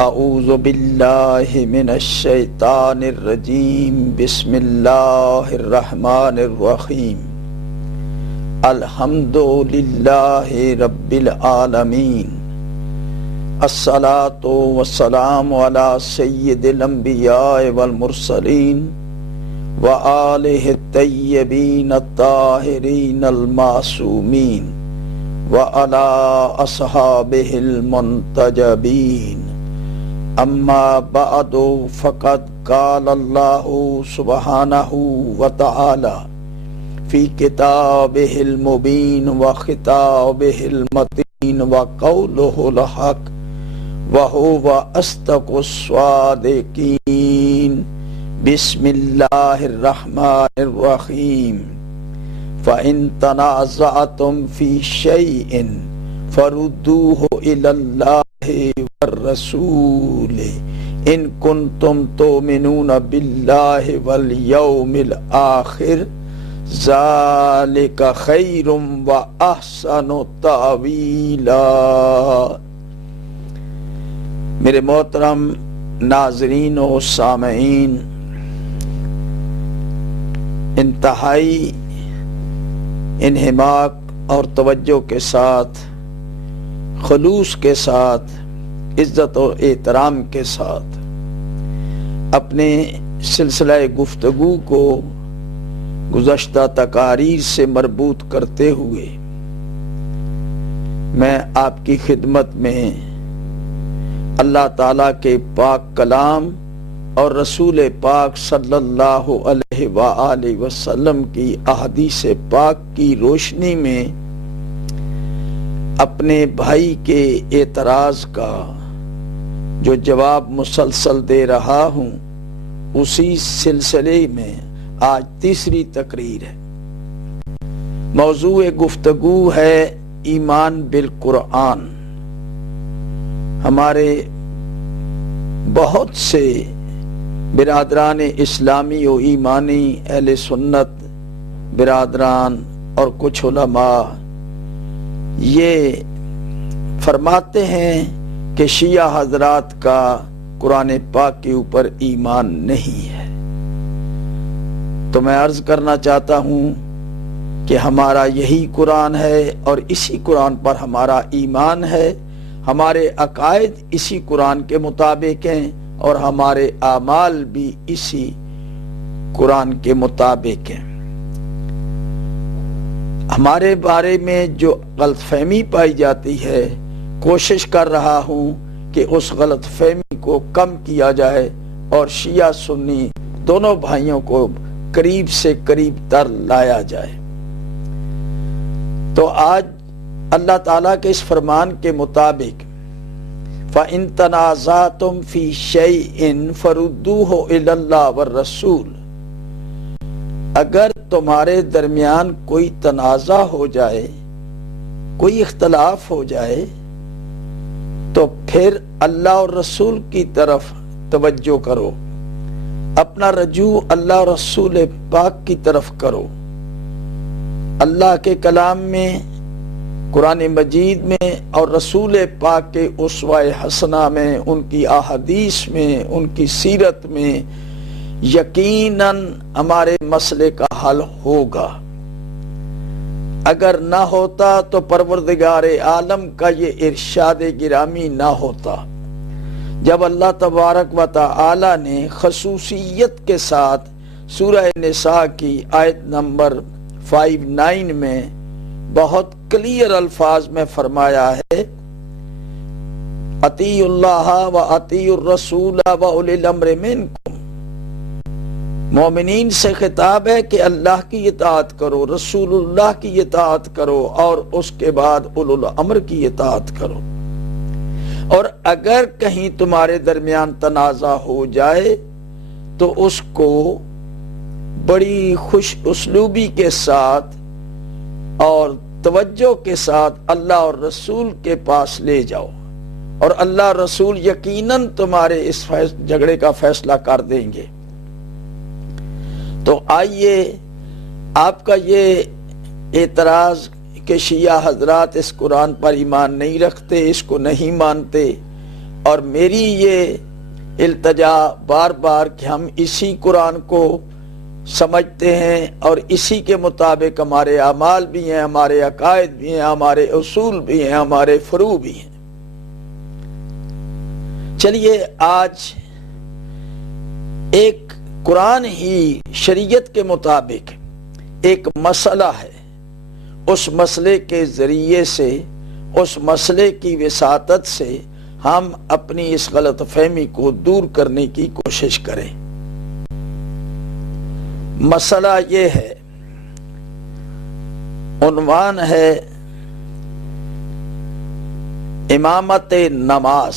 اعوذ باللہ من الشیطان الرجیم بسم اللہ الرحمن الرحیم الحمد للہ رب العالمین الصلاۃ والسلام علی سید الانبیاء والمرسلین وآلہ الطیبین الطاہرین المعصومین وعلی اصحابہ المنتجبین اما بعد فقد قال اللہ سبحانہ وتعالی فی کتابہ المبین وخطابہ المتین وقولہ الحق وہو اصدق الصادقین بسم اللہ الرحمن الرحیم فَإِن تَنَازَعْتُمْ فِي شَيْءٍ فَرُدُّوهُ إِلَى اللَّهِ وَالرَّسُولِ إِن كُنتُمْ تُؤْمِنُونَ بِاللَّهِ وَالْيَوْمِ الْآخِرِ ذَلِكَ خَيْرٌ وَأَحْسَنُ تَأْوِيلًا۔ میرے محترم ناظرین و سامعین، انتہائی انہماک اور توجہ کے ساتھ، خلوص کے ساتھ، عزت اور احترام کے ساتھ اپنے سلسلہ گفتگو کو گزشتہ تقاریر سے مربوط کرتے ہوئے میں آپ کی خدمت میں اللہ تعالیٰ کے پاک کلام اور رسول پاک صلی اللہ علیہ وآلہ وسلم کی احادیث پاک کی روشنی میں اپنے بھائی کے اعتراض کا جو جواب مسلسل دے رہا ہوں، اسی سلسلے میں آج تیسری تقریر ہے۔ موضوع گفتگو ہے ایمان بالقرآن۔ ہمارے بہت سے برادران اسلامی و ایمانی اہل سنت برادران اور کچھ علماء یہ فرماتے ہیں کہ شیعہ حضرات کا قرآن پاک کے اوپر ایمان نہیں ہے۔ تو میں عرض کرنا چاہتا ہوں کہ ہمارا یہی قرآن ہے اور اسی قرآن پر ہمارا ایمان ہے، ہمارے عقائد اسی قرآن کے مطابق ہیں اور ہمارے اعمال بھی اسی قرآن کے مطابق ہیں۔ ہمارے بارے میں جو غلط فہمی پائی جاتی ہے، کوشش کر رہا ہوں کہ اس غلط فہمی کو کم کیا جائے اور شیعہ سنی دونوں بھائیوں کو قریب سے قریب تر لایا جائے۔ تو آج اللہ تعالیٰ کے اس فرمان کے مطابق فَإِن تَنَازَعْتُمْ فِي شَيْءٍ فَرُدُّوهُ إِلَى اللَّهِ وَالرَّسُولِ، اگر تمہارے درمیان کوئی تنازع ہو جائے، کوئی اختلاف ہو جائے، تو پھر اللہ اور رسول کی طرف توجہ کرو، اپنا رجوع اللہ اور رسول پاک کی طرف کرو۔ اللہ کے کلام میں، قرآن مجید میں اور رسول پاک کے اسوہ حسنہ میں، ان کی احادیث میں، ان کی سیرت میں یقیناً ہمارے مسئلے کا حل ہوگا۔ اگر نہ ہوتا تو پروردگار عالم کا یہ ارشاد گرامی نہ ہوتا، جب اللہ تبارک و تعالی نے خصوصیت کے ساتھ سورہ نساء کی آیت نمبر 59 میں بہت کلیئر الفاظ میں فرمایا ہے، اطیعوا اللہ و اطیعوا الرسول و اولی الامر منکم۔ مومنین سے خطاب ہے کہ اللہ کی اطاعت کرو، رسول اللہ کی اطاعت کرو اور اس کے بعد اولو الامر کی اطاعت کرو۔ اور اگر کہیں تمہارے درمیان تنازع ہو جائے تو اس کو بڑی خوش اسلوبی کے ساتھ اور توجہ کے ساتھ اللہ اور رسول کے پاس لے جاؤ، اور اللہ رسول یقیناً تمہارے اس جھگڑے کا فیصلہ کر دیں گے۔ تو آئیے آپ کا یہ اعتراض کہ شیعہ حضرات اس قرآن پر ایمان نہیں رکھتے، اس کو نہیں مانتے، اور میری یہ التجا بار بار کہ ہم اسی قرآن کو سمجھتے ہیں اور اسی کے مطابق ہمارے اعمال بھی ہیں، ہمارے عقائد بھی ہیں، ہمارے اصول بھی ہیں، ہمارے فروع بھی ہیں۔ چلیے آج ایک قرآن ہی شریعت کے مطابق ایک مسئلہ ہے، اس مسئلے کے ذریعے سے، اس مسئلے کی وساطت سے ہم اپنی اس غلط فہمی کو دور کرنے کی کوشش کریں۔ مسئلہ یہ ہے، عنوان ہے امامت نماز،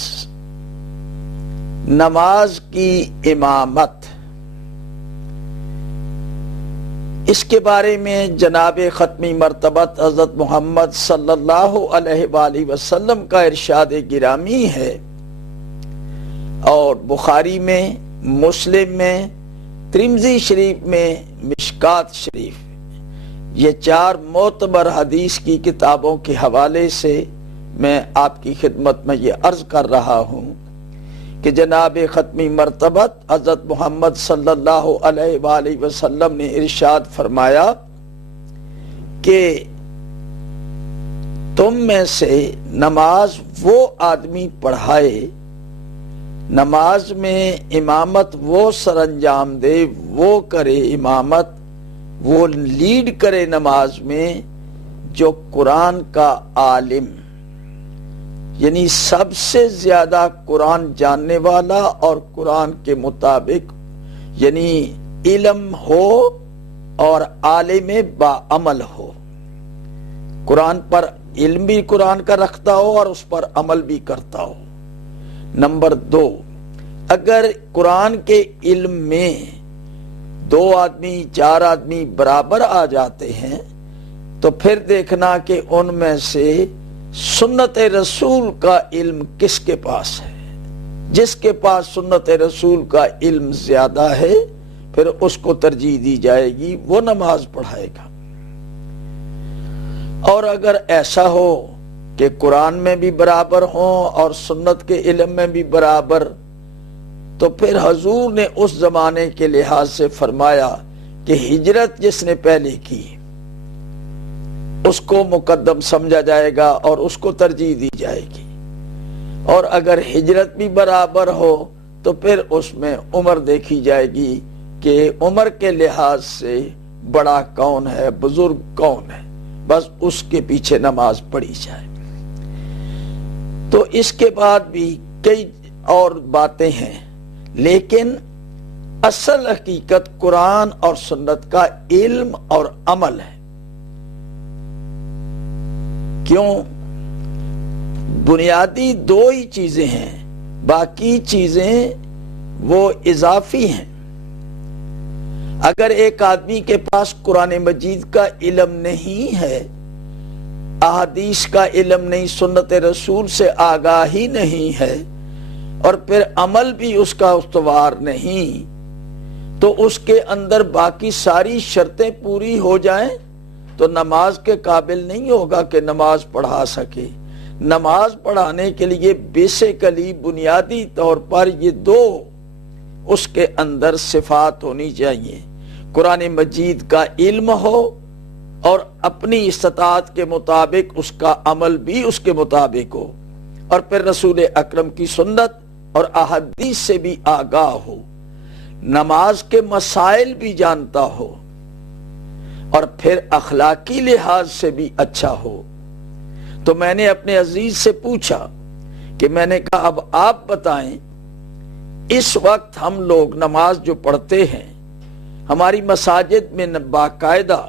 نماز کی امامت۔ اس کے بارے میں جناب ختمی مرتبت حضرت محمد صلی اللہ علیہ وآلہ وسلم کا ارشاد گرامی ہے، اور بخاری میں، مسلم میں، ترمذی شریف میں، مشکات شریف، یہ 4 معتبر حدیث کی کتابوں کے حوالے سے میں آپ کی خدمت میں یہ عرض کر رہا ہوں کہ جناب ختمی مرتبت حضرت محمد صلی اللہ علیہ وآلہ وسلم نے ارشاد فرمایا کہ تم میں سے نماز وہ آدمی پڑھائے، نماز میں امامت وہ سر انجام دے، وہ کرے امامت، وہ لیڈ کرے نماز میں، جو قرآن کا عالم، یعنی سب سے زیادہ قرآن جاننے والا اور قرآن کے مطابق یعنی علم ہو اور عالم باعمل ہو، قرآن پر علم بھی قرآن کا رکھتا ہو اور اس پر عمل بھی کرتا ہو۔ نمبر 2، اگر قرآن کے علم میں 2 آدمی 4 آدمی برابر آ جاتے ہیں تو پھر دیکھنا کہ ان میں سے سنت رسول کا علم کس کے پاس ہے۔ جس کے پاس سنت رسول کا علم زیادہ ہے پھر اس کو ترجیح دی جائے گی، وہ نماز پڑھائے گا۔ اور اگر ایسا ہو کہ قرآن میں بھی برابر ہوں اور سنت کے علم میں بھی برابر، تو پھر حضور نے اس زمانے کے لحاظ سے فرمایا کہ ہجرت جس نے پہلے کی اس کو مقدم سمجھا جائے گا اور اس کو ترجیح دی جائے گی، اور اگر ہجرت بھی برابر ہو تو پھر اس میں عمر دیکھی جائے گی کہ عمر کے لحاظ سے بڑا کون ہے، بزرگ کون ہے، بس اس کے پیچھے نماز پڑھی جائے۔ تو اس کے بعد بھی کئی اور باتیں ہیں، لیکن اصل حقیقت قرآن اور سنت کا علم اور عمل ہے۔ کیوں؟ بنیادی 2 ہی چیزیں ہیں، باقی چیزیں وہ اضافی ہیں۔ اگر ایک آدمی کے پاس قرآن مجید کا علم نہیں ہے، احادیث کا علم نہیں، سنت رسول سے آگاہی نہیں ہے، اور پھر عمل بھی اس کا استوار نہیں، تو اس کے اندر باقی ساری شرطیں پوری ہو جائیں تو نماز کے قابل نہیں ہوگا کہ نماز پڑھا سکے۔ نماز پڑھانے کے لیے بیسیکلی بنیادی طور پر یہ 2 اس کے اندر صفات ہونی چاہیے، قرآن مجید کا علم ہو اور اپنی استطاعت کے مطابق اس کا عمل بھی اس کے مطابق ہو، اور پھر رسول اکرم کی سنت اور احادیث سے بھی آگاہ ہو، نماز کے مسائل بھی جانتا ہو، اور پھر اخلاقی لحاظ سے بھی اچھا ہو۔ تو میں نے اپنے عزیز سے پوچھا کہ میں نے کہا اب آپ بتائیں، اس وقت ہم لوگ نماز جو پڑھتے ہیں، ہماری مساجد میں باقاعدہ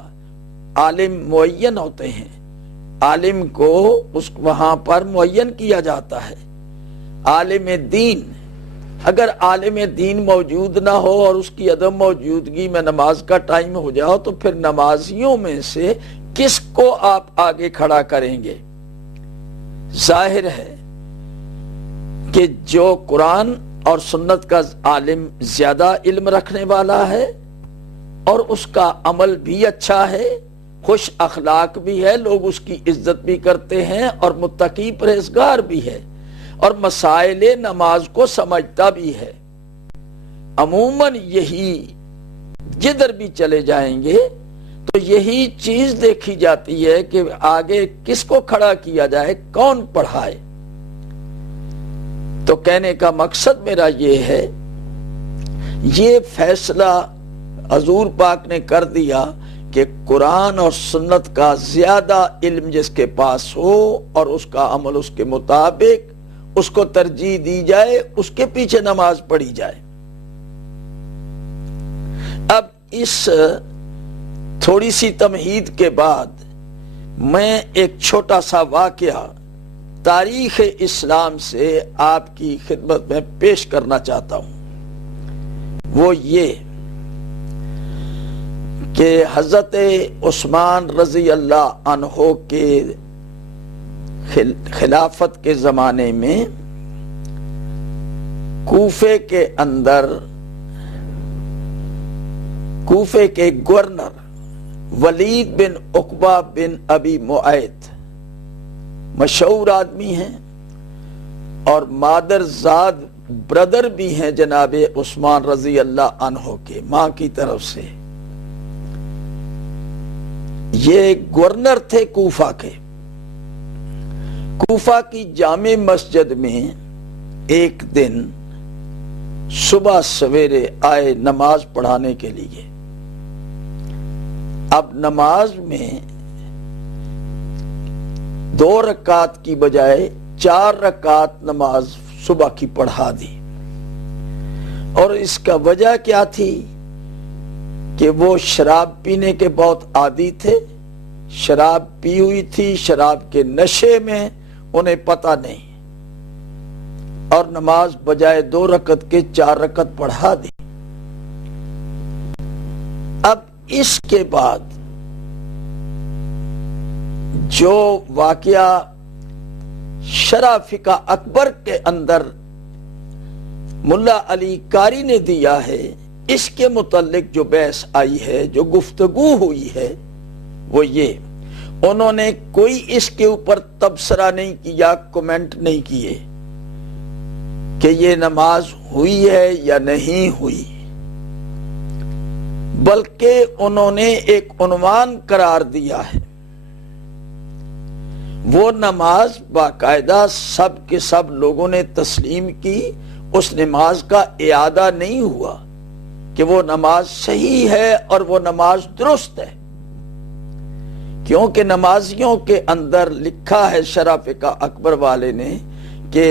عالم معین ہوتے ہیں، عالم کو وہاں پر معین کیا جاتا ہے، عالم دین۔ اگر عالم دین موجود نہ ہو اور اس کی عدم موجودگی میں نماز کا ٹائم ہو جاؤ تو پھر نمازیوں میں سے کس کو آپ آگے کھڑا کریں گے؟ ظاہر ہے کہ جو قرآن اور سنت کا عالم زیادہ علم رکھنے والا ہے اور اس کا عمل بھی اچھا ہے، خوش اخلاق بھی ہے، لوگ اس کی عزت بھی کرتے ہیں اور متقی پرہیزگار بھی ہے، اور مسائل نماز کو سمجھتا بھی ہے۔ عموماً یہی جدھر بھی چلے جائیں گے تو یہی چیز دیکھی جاتی ہے کہ آگے کس کو کھڑا کیا جائے، کون پڑھائے۔ تو کہنے کا مقصد میرا یہ ہے، یہ فیصلہ حضور پاک نے کر دیا کہ قرآن اور سنت کا زیادہ علم جس کے پاس ہو اور اس کا عمل اس کے مطابق، اس کو ترجیح دی جائے، اس کے پیچھے نماز پڑھی جائے۔ اب اس تھوڑی سی تمہید کے بعد میں ایک چھوٹا سا واقعہ تاریخ اسلام سے آپ کی خدمت میں پیش کرنا چاہتا ہوں۔ وہ یہ کہ حضرت عثمان رضی اللہ عنہ کے خلافت کے زمانے میں کوفے کے اندر کوفے کے گورنر ولید بن عقبہ بن ابی معیط مشہور آدمی ہیں اور مادر زاد برادر بھی ہیں جناب عثمان رضی اللہ عنہ کے، ماں کی طرف سے۔ یہ گورنر تھے کوفہ کے۔ کوفہ کی جامع مسجد میں ایک دن صبح سویرے آئے نماز پڑھانے کے لیے۔ اب نماز میں 2 رکعت کی بجائے 4 رکعت نماز صبح کی پڑھا دی، اور اس کا وجہ کیا تھی کہ وہ شراب پینے کے بہت عادی تھے، شراب پی ہوئی تھی، شراب کے نشے میں انہیں پتہ نہیں، اور نماز بجائے 2 رکعت کے 4 رکعت پڑھا دی۔ اب اس کے بعد جو واقعہ شرح فقہ اکبر کے اندر ملا علی قاری نے دیا ہے، اس کے متعلق جو بحث آئی ہے، جو گفتگو ہوئی ہے، وہ یہ انہوں نے کوئی اس کے اوپر تبصرہ نہیں کیا، کمنٹ نہیں کیے کہ یہ نماز ہوئی ہے یا نہیں ہوئی، بلکہ انہوں نے ایک عنوان قرار دیا ہے۔ وہ نماز باقاعدہ سب کے سب لوگوں نے تسلیم کی، اس نماز کا اعادہ نہیں ہوا کہ وہ نماز صحیح ہے اور وہ نماز درست ہے، کیونکہ نمازیوں کے اندر لکھا ہے شرح فقہ اکبر والے نے کہ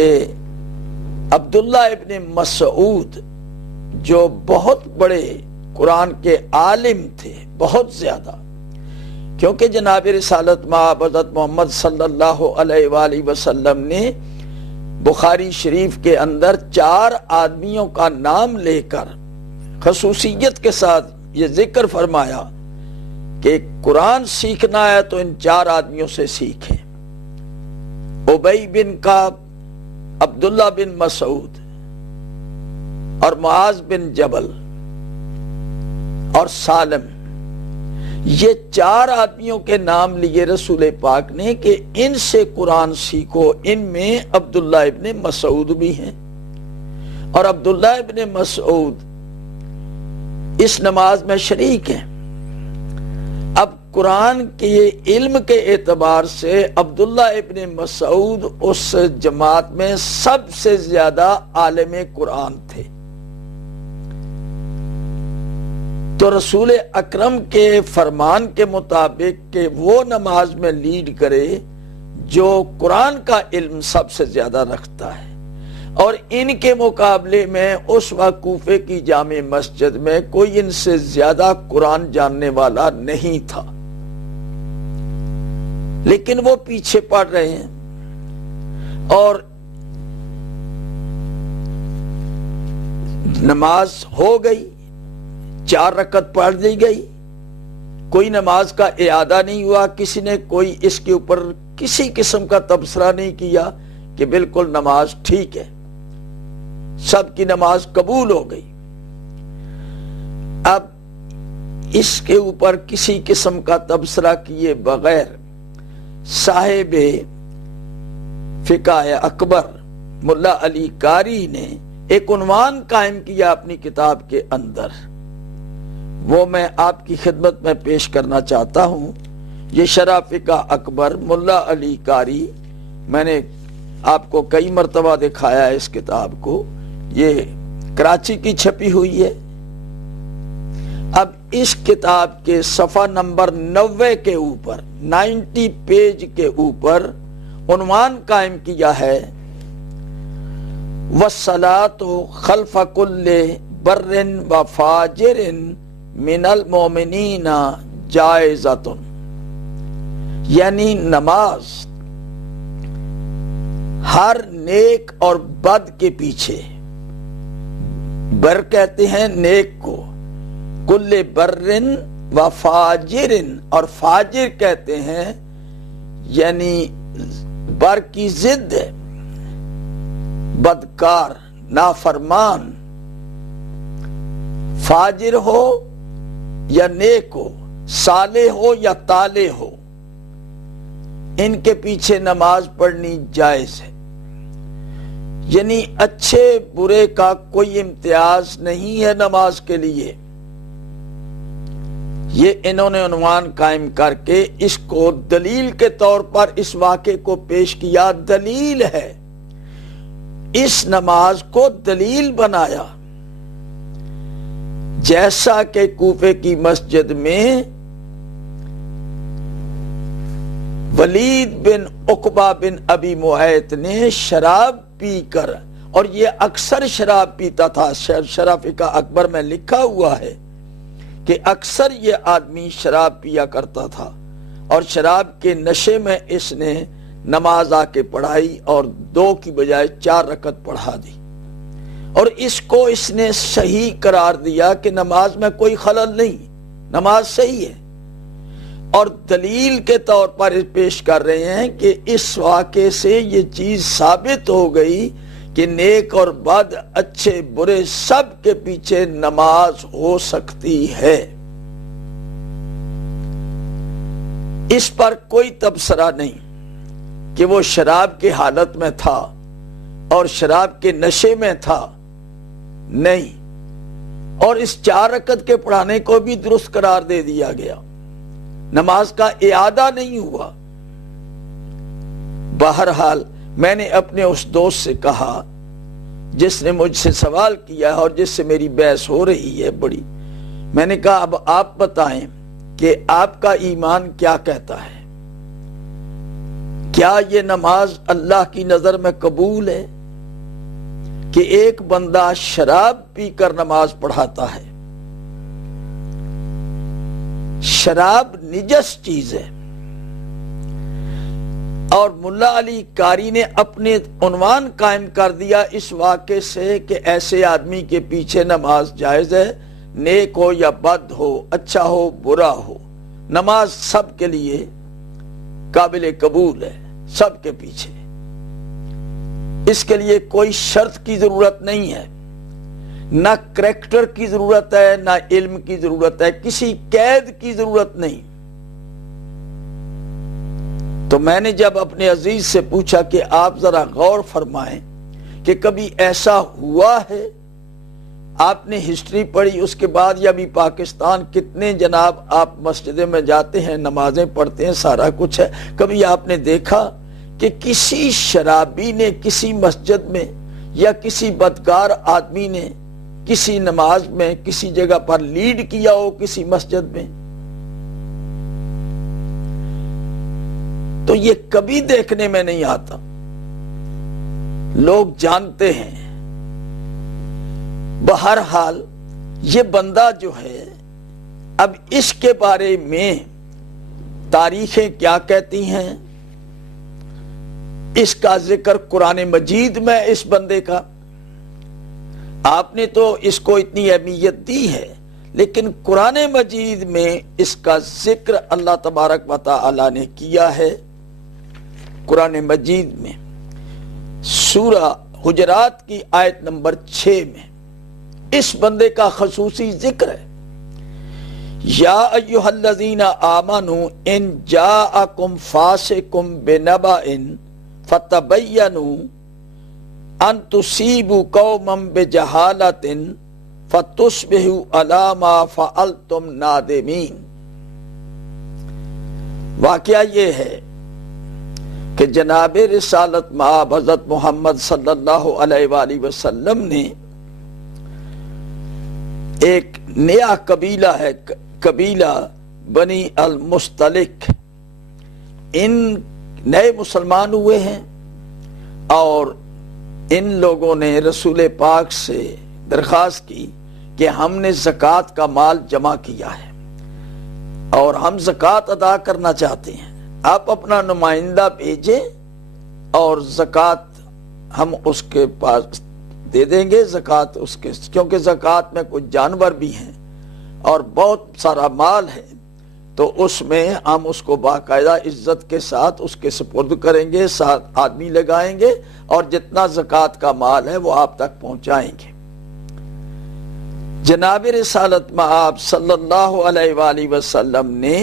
عبداللہ ابن مسعود جو بہت بڑے قرآن کے عالم تھے، بہت زیادہ، کیونکہ جناب رسالت مآب حضرت محمد صلی اللہ علیہ وآلہ وسلم نے بخاری شریف کے اندر 4 آدمیوں کا نام لے کر خصوصیت کے ساتھ یہ ذکر فرمایا کہ قرآن سیکھنا ہے تو ان 4 آدمیوں سے سیکھیں، ابی بن کعب، عبداللہ بن مسعود اور معاذ بن جبل اور سالم۔ یہ 4 آدمیوں کے نام لیے رسول پاک نے کہ ان سے قرآن سیکھو۔ ان میں عبداللہ ابن مسعود بھی ہیں، اور عبداللہ ابن مسعود اس نماز میں شریک ہیں۔ اب قرآن کے علم کے اعتبار سے عبداللہ ابن مسعود اس جماعت میں سب سے زیادہ عالم قرآن تھے، تو رسول اکرم کے فرمان کے مطابق کہ وہ نماز میں لیڈ کرے جو قرآن کا علم سب سے زیادہ رکھتا ہے، اور ان کے مقابلے میں اس وقت کوفے کی جامع مسجد میں کوئی ان سے زیادہ قرآن جاننے والا نہیں تھا، لیکن وہ پیچھے پڑ رہے ہیں، اور نماز ہو گئی، 4 رکعت پڑھ دی گئی، کوئی نماز کا اعادہ نہیں ہوا، کسی نے کوئی اس کے اوپر کسی قسم کا تبصرہ نہیں کیا کہ بالکل نماز ٹھیک ہے، سب کی نماز قبول ہو گئی۔ اب اس کے اوپر کسی قسم کا تبصرہ کیے بغیر صاحب فقہ اکبر ملا علی قاری نے ایک عنوان قائم کیا اپنی کتاب کے اندر، وہ میں آپ کی خدمت میں پیش کرنا چاہتا ہوں۔ یہ شرح فقہ اکبر ملا علی قاری، میں نے آپ کو کئی مرتبہ دکھایا ہے اس کتاب کو، یہ کراچی کی چھپی ہوئی ہے۔ اب اس کتاب کے صفحہ نمبر 90 کے اوپر، 90 پیج کے اوپر عنوان قائم کیا ہے، وَالصَّلَاةُ خَلْفَ كُلِّ بَرٍّ وَفَاجِرٍ مِنَ الْمُؤْمِنِينَ جَائِزَةٌ، یعنی نماز ہر نیک اور بد کے پیچھے، بر کہتے ہیں نیک کو، کل برن و فاجرن، اور فاجر کہتے ہیں یعنی بر کی ضد ہے، بدکار، نافرمان، فاجر ہو یا نیک ہو، صالح ہو یا طالح ہو، ان کے پیچھے نماز پڑھنی جائز ہے۔ یعنی اچھے برے کا کوئی امتیاز نہیں ہے نماز کے لیے۔ یہ انہوں نے عنوان قائم کر کے اس کو دلیل کے طور پر اس واقعے کو پیش کیا، دلیل ہے، اس نماز کو دلیل بنایا، جیسا کہ کوفے کی مسجد میں ولید بن عقبہ بن ابی معیط نے شراب پی کر، اور یہ اکثر شراب پیتا تھا، شرح فقہ اکبر میں لکھا ہوا ہے کہ اکثر یہ آدمی شراب پیا کرتا تھا، اور شراب کے نشے میں اس نے نماز آ کے پڑھائی اور 2 کی بجائے 4 رکعت پڑھا دی، اور اس کو اس نے صحیح قرار دیا کہ نماز میں کوئی خلل نہیں، نماز صحیح ہے، اور دلیل کے طور پر پیش کر رہے ہیں کہ اس واقعے سے یہ چیز ثابت ہو گئی کہ نیک اور بد، اچھے برے، سب کے پیچھے نماز ہو سکتی ہے۔ اس پر کوئی تبصرہ نہیں کہ وہ شراب کی حالت میں تھا اور شراب کے نشے میں تھا، نہیں، اور اس 4 رکعت کے پڑھانے کو بھی درست قرار دے دیا گیا، نماز کا اعادہ نہیں ہوا۔ بہرحال میں نے اپنے اس دوست سے کہا جس نے مجھ سے سوال کیا اور جس سے میری بحث ہو رہی ہے بڑی، میں نے کہا اب آپ بتائیں کہ آپ کا ایمان کیا کہتا ہے، کیا یہ نماز اللہ کی نظر میں قبول ہے کہ ایک بندہ شراب پی کر نماز پڑھاتا ہے؟ شراب نجس چیز ہے، اور ملا علی قاری نے اپنے عنوان قائم کر دیا اس واقعے سے کہ ایسے آدمی کے پیچھے نماز جائز ہے، نیک ہو یا بد ہو، اچھا ہو برا ہو، نماز سب کے لیے قابل قبول ہے، سب کے پیچھے، اس کے لیے کوئی شرط کی ضرورت نہیں ہے، نہ کریکٹر کی ضرورت ہے، نہ علم کی ضرورت ہے، کسی قید کی ضرورت نہیں۔ تو میں نے جب اپنے عزیز سے پوچھا کہ آپ ذرا غور فرمائیں کہ کبھی ایسا ہوا ہے، آپ نے ہسٹری پڑھی اس کے بعد، یا بھی پاکستان کتنے جناب آپ مسجدیں میں جاتے ہیں، نمازیں پڑھتے ہیں، سارا کچھ ہے، کبھی آپ نے دیکھا کہ کسی شرابی نے کسی مسجد میں یا کسی بدکار آدمی نے کسی نماز میں کسی جگہ پر لیڈ کیا ہو کسی مسجد میں؟ تو یہ کبھی دیکھنے میں نہیں آتا، لوگ جانتے ہیں۔ بہرحال یہ بندہ جو ہے، اب اس کے بارے میں تاریخیں کیا کہتی ہیں، اس کا ذکر قرآن مجید میں اس بندے کا، آپ نے تو اس کو اتنی اہمیت دی ہے، لیکن قرآن مجید میں اس کا ذکر اللہ تبارک و تعالی نے کیا ہے۔ قرآن مجید میں سورہ حجرات کی آیت نمبر 6 میں اس بندے کا خصوصی ذکر ہے۔ یا ایھا الذین آمنوا ان جاءکم فاسق بنبأ فتبینوا ان تصیبوا قوما بجہالۃ فتصبحوا علی ما فعلتم نادمین۔ واقعہ یہ ہے کہ جناب رسالت مآب حضرت محمد صلی اللہ علیہ وآلہ وسلم نے ایک نیا قبیلہ ہے، قبیلہ بنی المستلق، ان نئے مسلمان ہوئے ہیں اور ان لوگوں نے رسول پاک سے درخواست کی کہ ہم نے زکوٰۃ کا مال جمع کیا ہے اور ہم زکوٰۃ ادا کرنا چاہتے ہیں، آپ اپنا نمائندہ بھیجیں اور زکوٰۃ ہم اس کے پاس دے دیں گے، زکوٰۃ اس کے، کیونکہ زکوٰۃ میں کچھ جانور بھی ہیں اور بہت سارا مال ہے، تو اس میں ہم اس کو باقاعدہ عزت کے ساتھ اس کے سپرد کریں گے، 7 آدمی لگائیں گے اور جتنا زکوٰۃ کا مال ہے وہ آپ تک پہنچائیں گے۔ جناب رسالت مآب صلی اللہ علیہ وآلہ وسلم نے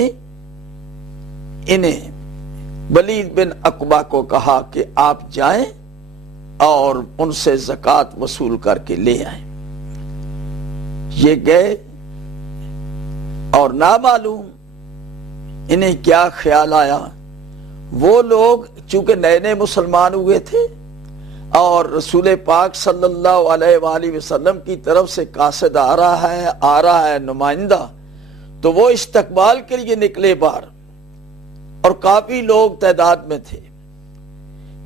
انہیں ولید بن عقبہ کو کہا کہ آپ جائیں اور ان سے زکوٰۃ وصول کر کے لے آئیں۔ یہ گئے اور نامعلوم انہیں کیا خیال آیا، وہ لوگ چونکہ نئے نئے مسلمان ہوئے تھے اور رسول پاک صلی اللہ علیہ وآلہ وسلم کی طرف سے قاصد آ رہا ہے نمائندہ، تو وہ استقبال کے لیے نکلے باہر اور کافی لوگ تعداد میں تھے۔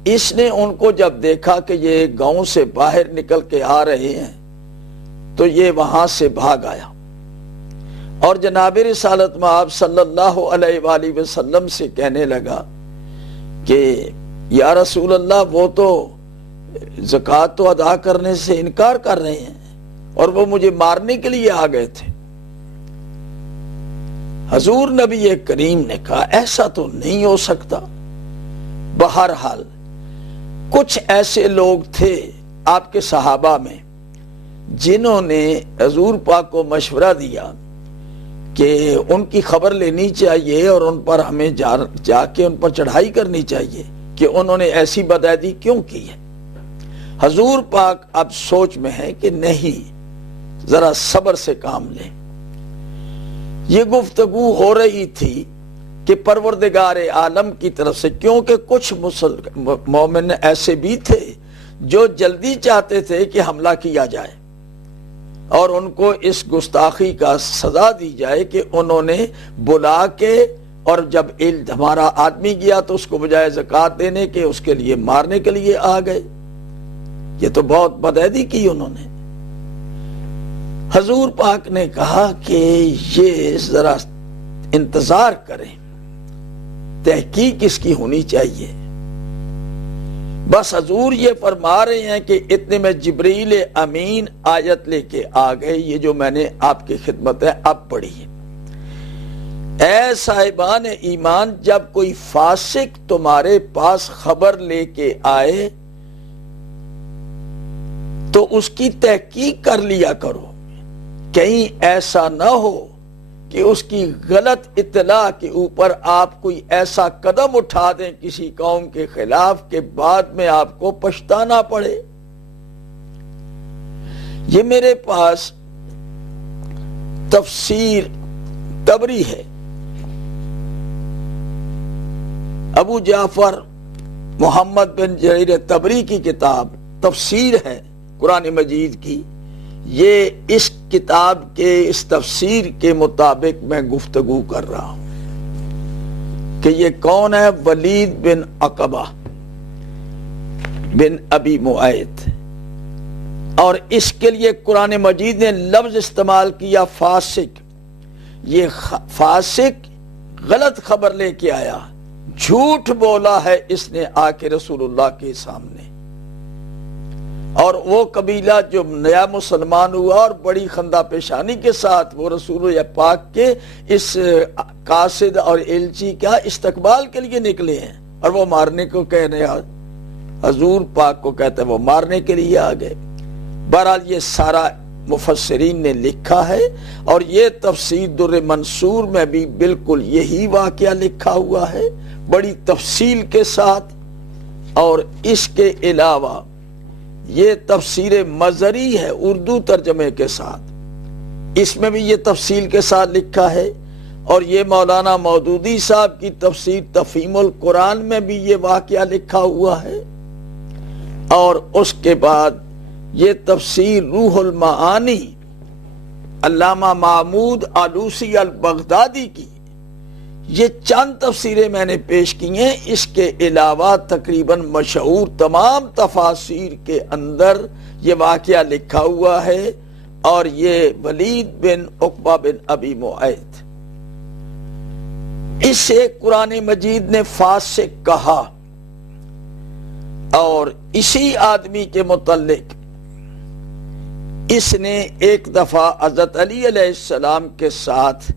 اس نے ان کو جب دیکھا کہ یہ گاؤں سے باہر نکل کے آ رہے ہیں تو یہ وہاں سے بھاگ آیا اور جناب رسالت مآب صلی اللہ علیہ وآلہ وسلم سے کہنے لگا کہ یا رسول اللہ، وہ تو زکوٰۃ تو ادا کرنے سے انکار کر رہے ہیں اور وہ مجھے مارنے کے لیے آ گئے تھے۔ حضور نبی کریم نے کہا ایسا تو نہیں ہو سکتا۔ بہرحال کچھ ایسے لوگ تھے آپ کے صحابہ میں جنہوں نے حضور پاک کو مشورہ دیا کہ ان کی خبر لینی چاہیے اور ان پر ہمیں جا کے ان پر چڑھائی کرنی چاہیے کہ انہوں نے ایسی بدعہدی کیوں کی ہے۔ حضور پاک اب سوچ میں ہے کہ نہیں، ذرا صبر سے کام لیں۔ یہ گفتگو ہو رہی تھی کہ پروردگار عالم کی طرف سے، کیونکہ کچھ مومن ایسے بھی تھے جو جلدی چاہتے تھے کہ حملہ کیا جائے اور ان کو اس گستاخی کا سزا دی جائے کہ انہوں نے بلا کے، اور جب ہمارا آدمی گیا تو اس کو بجائے زکوٰۃ دینے کے اس کے لیے مارنے کے لیے آ گئے۔ یہ تو بہت بدعہدی کی انہوں نے۔ حضور پاک نے کہا کہ یہ ذرا انتظار کریں، تحقیق اس کی ہونی چاہیے۔ بس حضور یہ فرما رہے ہیں کہ اتنے میں جبریل امین آیت لے کے آ گئے، یہ جو میں نے آپ کی خدمت ہے اب پڑھی ہے۔ اے صاحبان ایمان، جب کوئی فاسق تمہارے پاس خبر لے کے آئے تو اس کی تحقیق کر لیا کرو، کہیں ایسا نہ ہو کہ اس کی غلط اطلاع کے اوپر آپ کوئی ایسا قدم اٹھا دیں کسی قوم کے خلاف کہ بعد میں آپ کو پچھتانا پڑے۔ یہ میرے پاس تفسیر طبری ہے، ابو جعفر محمد بن جریر طبری کی کتاب تفسیر ہے قرآن مجید کی۔ یہ اس کتاب کے اس تفسیر کے مطابق میں گفتگو کر رہا ہوں کہ یہ کون ہے، ولید بن عقبہ بن ابی معیط، اور اس کے لیے قرآن مجید نے لفظ استعمال کیا فاسق۔ یہ فاسق غلط خبر لے کے آیا، جھوٹ بولا ہے اس نے آ کے رسول اللہ کے سامنے، اور وہ قبیلہ جو نیا مسلمان ہوا اور بڑی خندہ پیشانی کے ساتھ وہ رسول پاک کے اس قاصد اور ایلچی کا استقبال کے لیے نکلے ہیں، اور وہ مارنے کو کہہ رہے ہیں، حضور پاک کو کہتے ہیں وہ مارنے کے لیے آ گئے۔ بہرحال یہ سارا مفسرین نے لکھا ہے، اور یہ تفسیر در منصور میں بھی بالکل یہی واقعہ لکھا ہوا ہے بڑی تفصیل کے ساتھ۔ اور اس کے علاوہ یہ تفسیر مظہری ہے اردو ترجمے کے ساتھ، اس میں بھی یہ تفصیل کے ساتھ لکھا ہے، اور یہ مولانا مودودی صاحب کی تفسیر تفہیم القرآن میں بھی یہ واقعہ لکھا ہوا ہے، اور اس کے بعد یہ تفسیر روح المعانی علامہ محمود آلوسی البغدادی کی، یہ چند تفسیریں میں نے پیش کی ہیں۔ اس کے علاوہ تقریباً مشہور تمام تفاسیر کے اندر یہ واقعہ لکھا ہوا ہے، اور یہ ولید بن عقبہ بن ابی معیط، اسے قرآن مجید نے فاسق کہا، اور اسی آدمی کے متعلق اس نے ایک دفعہ حضرت علی علیہ السلام کے ساتھ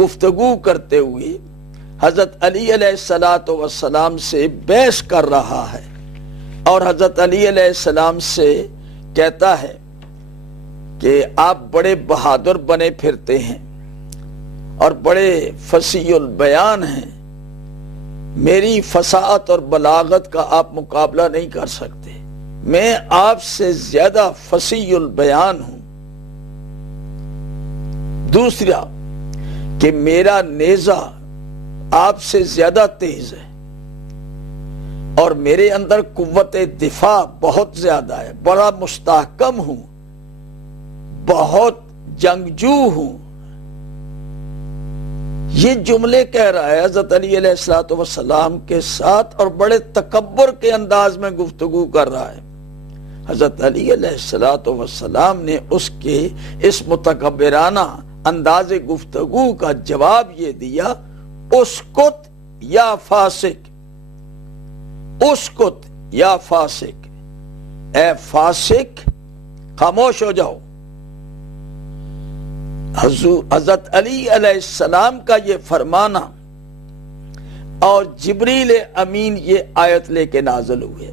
گفتگو کرتے ہوئے حضرت علی علیہ السلام سے بحث کر رہا ہے، اور حضرت علی علیہ السلام سے کہتا ہے کہ آپ بڑے بہادر بنے پھرتے ہیں اور بڑے فصیح البیان ہیں، میری فصاحت اور بلاغت کا آپ مقابلہ نہیں کر سکتے، میں آپ سے زیادہ فصیح البیان ہوں۔ دوسرا کہ میرا نیزہ آپ سے زیادہ تیز ہے، اور میرے اندر قوت دفاع بہت زیادہ ہے، بڑا مستحکم ہوں، بہت جنگجو ہوں۔ یہ جملے کہہ رہا ہے حضرت علی علیہ السلام کے ساتھ، اور بڑے تکبر کے انداز میں گفتگو کر رہا ہے۔ حضرت علی علیہ السلام نے اس کے اس متکبرانہ انداز گفتگو کا جواب یہ دیا، اسکت یا فاسق، اسکت یا فاسق، اے فاسق خاموش ہو جاؤ۔ حضرت علی علیہ السلام کا یہ فرمانا، اور جبریل امین یہ آیت لے کے نازل ہوئے،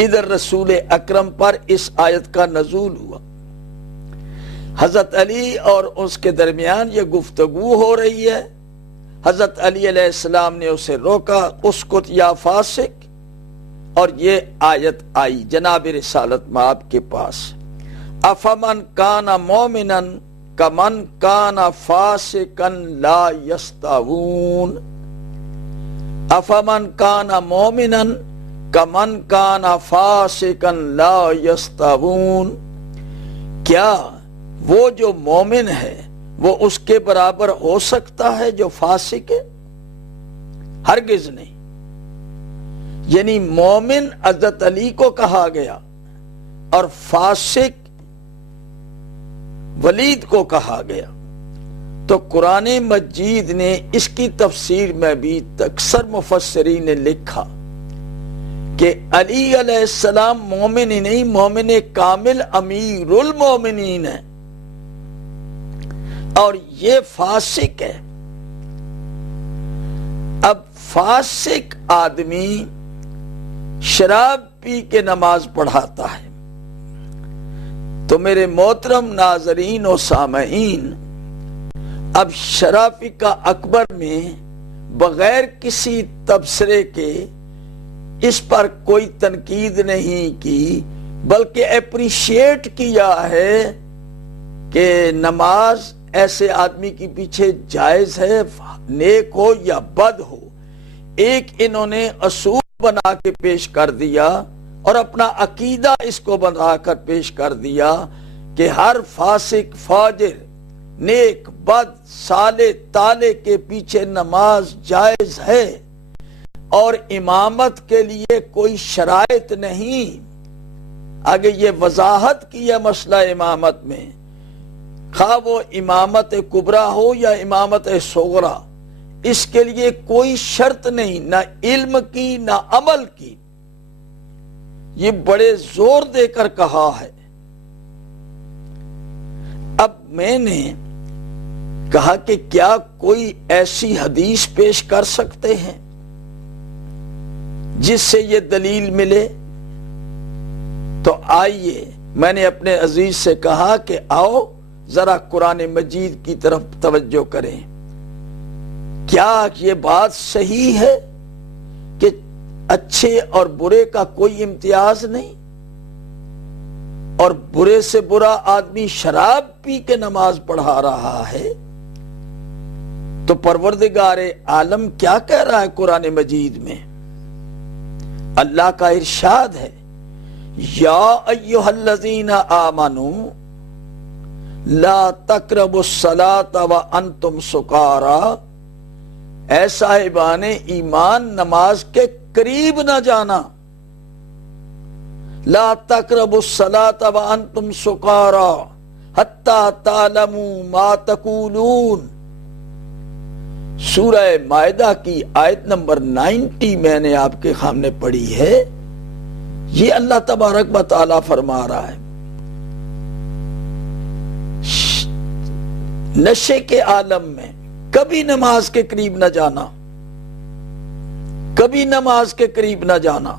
ادھر رسول اکرم پر اس آیت کا نزول ہوا۔ حضرت علی اور اس کے درمیان یہ گفتگو ہو رہی ہے، حضرت علی علیہ السلام نے اسے روکا، اسکت یا فاسق، اور یہ آیت آئی جناب رسالت مآب کے پاس، افمن کان مومنا کمن کان فاسقا لا یستوون، افمن کان مومنا کمن کان فاسقا لا یستوون، کیا وہ جو مومن ہے وہ اس کے برابر ہو سکتا ہے جو فاسق ہے؟ ہرگز نہیں۔ یعنی مومن حضرت علی کو کہا گیا اور فاسق ولید کو کہا گیا۔ تو قرآن مجید نے اس کی تفسیر میں بھی اکثر مفسرین نے لکھا کہ علی علیہ السلام مومن ہی نہیں، مومن کامل امیر المومنین ہے، اور یہ فاسق ہے۔ اب فاسق آدمی شراب پی کے نماز پڑھاتا ہے، تو میرے محترم ناظرین و سامعین، اب شرافی کا اکبر میں بغیر کسی تبصرے کے اس پر کوئی تنقید نہیں کی، بلکہ اپریشیٹ کیا ہے کہ نماز ایسے آدمی کے پیچھے جائز ہے، نیک ہو یا بد ہو۔ ایک انہوں نے اصول بنا کے پیش کر دیا، اور اپنا عقیدہ اس کو بنا کر پیش کر دیا کہ ہر فاسق فاجر، نیک بد، صالح طالح کے پیچھے نماز جائز ہے، اور امامت کے لیے کوئی شرائط نہیں۔ آگے یہ وضاحت کی ہے مسئلہ امامت میں، خواہ وہ امامت کبریٰ ہو یا امامت صغریٰ، اس کے لیے کوئی شرط نہیں، نہ علم کی نہ عمل کی۔ یہ بڑے زور دے کر کہا ہے۔ اب میں نے کہا کہ کیا کوئی ایسی حدیث پیش کر سکتے ہیں جس سے یہ دلیل ملے؟ تو آئیے، میں نے اپنے عزیز سے کہا کہ آؤ ذرا قرآن مجید کی طرف توجہ کریں، کیا یہ بات صحیح ہے کہ اچھے اور برے کا کوئی امتیاز نہیں؟ اور برے سے برا آدمی شراب پی کے نماز پڑھا رہا ہے، تو پروردگار عالم کیا کہہ رہا ہے قرآن مجید میں؟ اللہ کا ارشاد ہے، یا ایھا الذین آمنوا لا تقربوا الصلاۃ وانتم سکارا، اے صاحبان ایمان نماز کے قریب نہ جانا، لا تقربوا الصلاۃ وانتم سکارا حتی تعلموا ما تقولون۔ سورہ مائدہ کی آیت نمبر 90 میں نے آپ کے سامنے پڑھی ہے۔ یہ اللہ تبارک و تعالی فرما رہا ہے، نشے کے عالم میں کبھی نماز کے قریب نہ جانا، کبھی نماز کے قریب نہ جانا،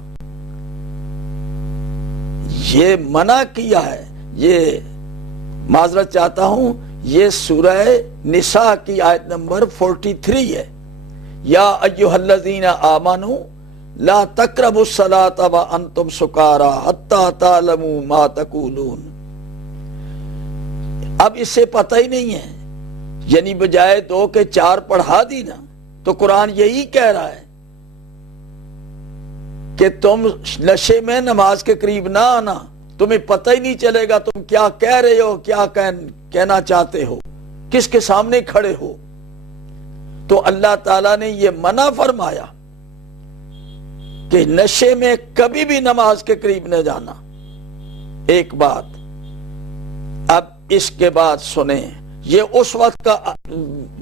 یہ منع کیا ہے۔ یہ معذرت چاہتا ہوں، یہ سورہ نساء کی آیت نمبر 43 ہے، یا ایھا الذین آمنوا لا تقربوا الصلاۃ وانتم سکارا حتی تعلموا ما تقولون۔ اب اسے پتہ ہی نہیں ہے، یعنی بجائے 2 کے 4 پڑھا دی نا، تو قرآن یہی کہہ رہا ہے کہ تم نشے میں نماز کے قریب نہ آنا، تمہیں پتہ ہی نہیں چلے گا تم کیا کہہ رہے ہو، کیا کہنا چاہتے ہو، کس کے سامنے کھڑے ہو۔ تو اللہ تعالیٰ نے یہ منع فرمایا کہ نشے میں کبھی بھی نماز کے قریب نہ جانا۔ ایک بات، اب اس کے بعد سنیں، یہ اس وقت کا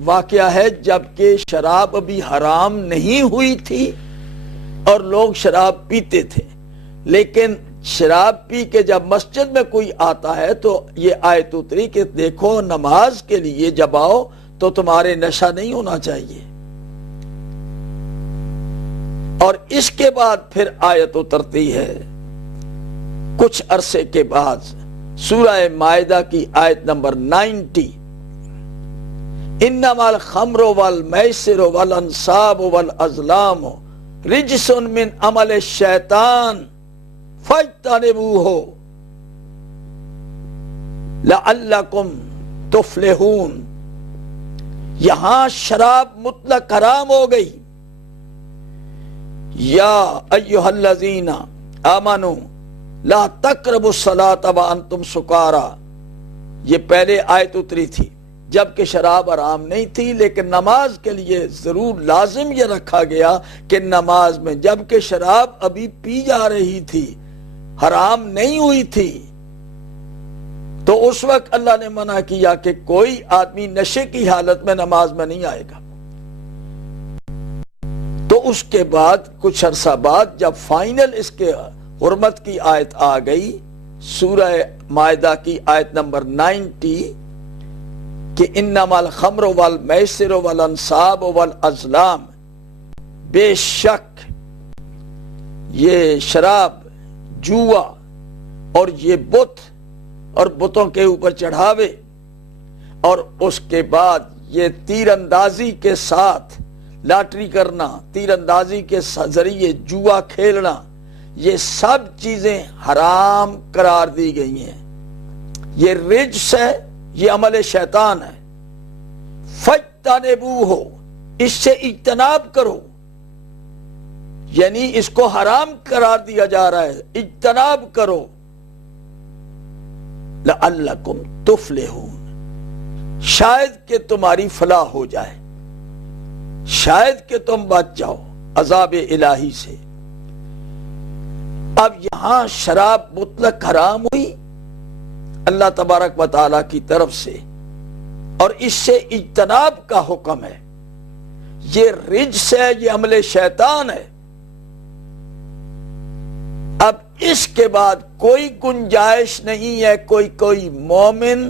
واقعہ ہے جبکہ شراب ابھی حرام نہیں ہوئی تھی اور لوگ شراب پیتے تھے، لیکن شراب پی کے جب مسجد میں کوئی آتا ہے تو یہ آیت اتری کہ دیکھو نماز کے لیے جب آؤ تو تمہارے نشہ نہیں ہونا چاہیے۔ اور اس کے بعد پھر آیت اترتی ہے کچھ عرصے کے بعد، سورہ مائدہ کی آیت نمبر 90، انما الخمر والمیسر والانصاب والازلام رجس من عمل الشیطان فاجتنبوہ لعلکم تفلحون۔ یہاں شراب مطلق حرام ہو گئی، یا ایھا الذین آمنوا لا تقربوا الصلاۃ وانتم سکارا، یہ پہلے آیت اتری تھی جبکہ شراب حرام نہیں تھی، لیکن نماز کے لیے ضرور لازم یہ رکھا گیا کہ نماز میں جبکہ شراب ابھی پی جا رہی تھی، حرام نہیں ہوئی تھی، تو اس وقت اللہ نے منع کیا کہ کوئی آدمی نشے کی حالت میں نماز میں نہیں آئے گا۔ تو اس کے بعد کچھ عرصہ بعد جب فائنل اس کے حرمت کی آیت آ گئی، سورہ مائدہ کی آیت نمبر 90، کہ انما الخمر والمیسر والانصاب والازلام، بے شک یہ شراب، جوا اور یہ بت اور بتوں کے اوپر چڑھاوے، اور اس کے بعد یہ تیر اندازی کے ساتھ لاٹری کرنا، تیر اندازی کے ذریعے جوا کھیلنا، یہ سب چیزیں حرام قرار دی گئی ہیں۔ یہ رجس ہے، یہ عمل شیطان ہے۔ فاجتنبوہ، اس سے اجتناب کرو، یعنی اس کو حرام قرار دیا جا رہا ہے، اجتناب کرو، لعلکم تفلحون، شاید کہ تمہاری فلاح ہو جائے، شاید کہ تم بچ جاؤ عذاب الہی سے۔ اب یہاں شراب مطلق حرام ہوئی اللہ تبارک و تعالیٰ کی طرف سے، اور اس سے اجتناب کا حکم ہے۔ یہ رجس ہے، یہ عمل شیطان ہے۔ اب اس کے بعد کوئی گنجائش نہیں ہے کوئی مومن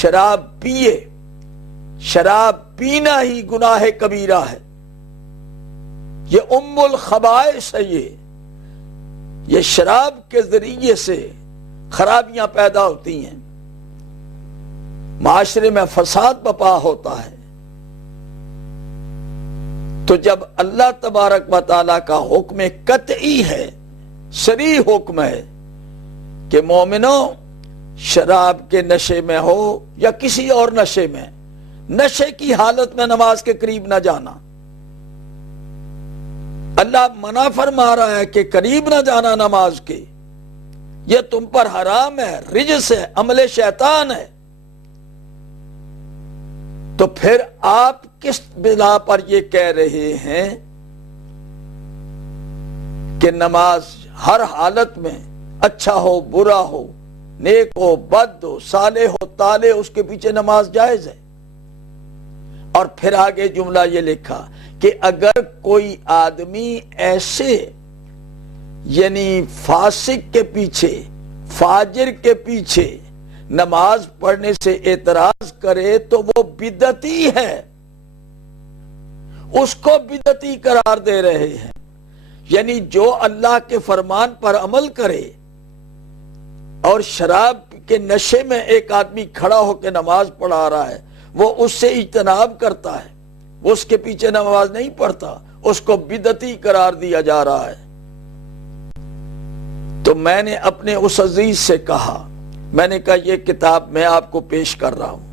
شراب پیے، شراب پینا ہی گناہ کبیرہ ہے، یہ ام الخبائث ہے۔ یہ شراب کے ذریعے سے خرابیاں پیدا ہوتی ہیں، معاشرے میں فساد بپا ہوتا ہے۔ تو جب اللہ تبارک و تعالیٰ کا حکم قطعی ہے، صریح حکم ہے، کہ مومنوں شراب کے نشے میں ہو یا کسی اور نشے میں، نشے کی حالت میں نماز کے قریب نہ جانا۔ اللہ منع فرما رہا ہے کہ قریب نہ جانا نماز کے، یہ تم پر حرام ہے، رجس ہے، عمل شیطان ہے۔ تو پھر آپ کس بنا پر یہ کہہ رہے ہیں کہ نماز ہر حالت میں، اچھا ہو برا ہو، نیک ہو بد ہو، صالح ہو طالح، اس کے پیچھے نماز جائز ہے؟ اور پھر آگے جملہ یہ لکھا کہ اگر کوئی آدمی ایسے یعنی فاسق کے پیچھے، فاجر کے پیچھے نماز پڑھنے سے اعتراض کرے تو وہ بدعتی ہے، اس کو بدعتی قرار دے رہے ہیں۔ یعنی جو اللہ کے فرمان پر عمل کرے اور شراب کے نشے میں ایک آدمی کھڑا ہو کے نماز پڑھا رہا ہے، وہ اس سے اجتناب کرتا ہے، وہ اس کے پیچھے نماز نہیں پڑھتا، اس کو بدعتی قرار دیا جا رہا ہے۔ تو میں نے اپنے اس عزیز سے کہا، میں نے کہا یہ کتاب میں آپ کو پیش کر رہا ہوں،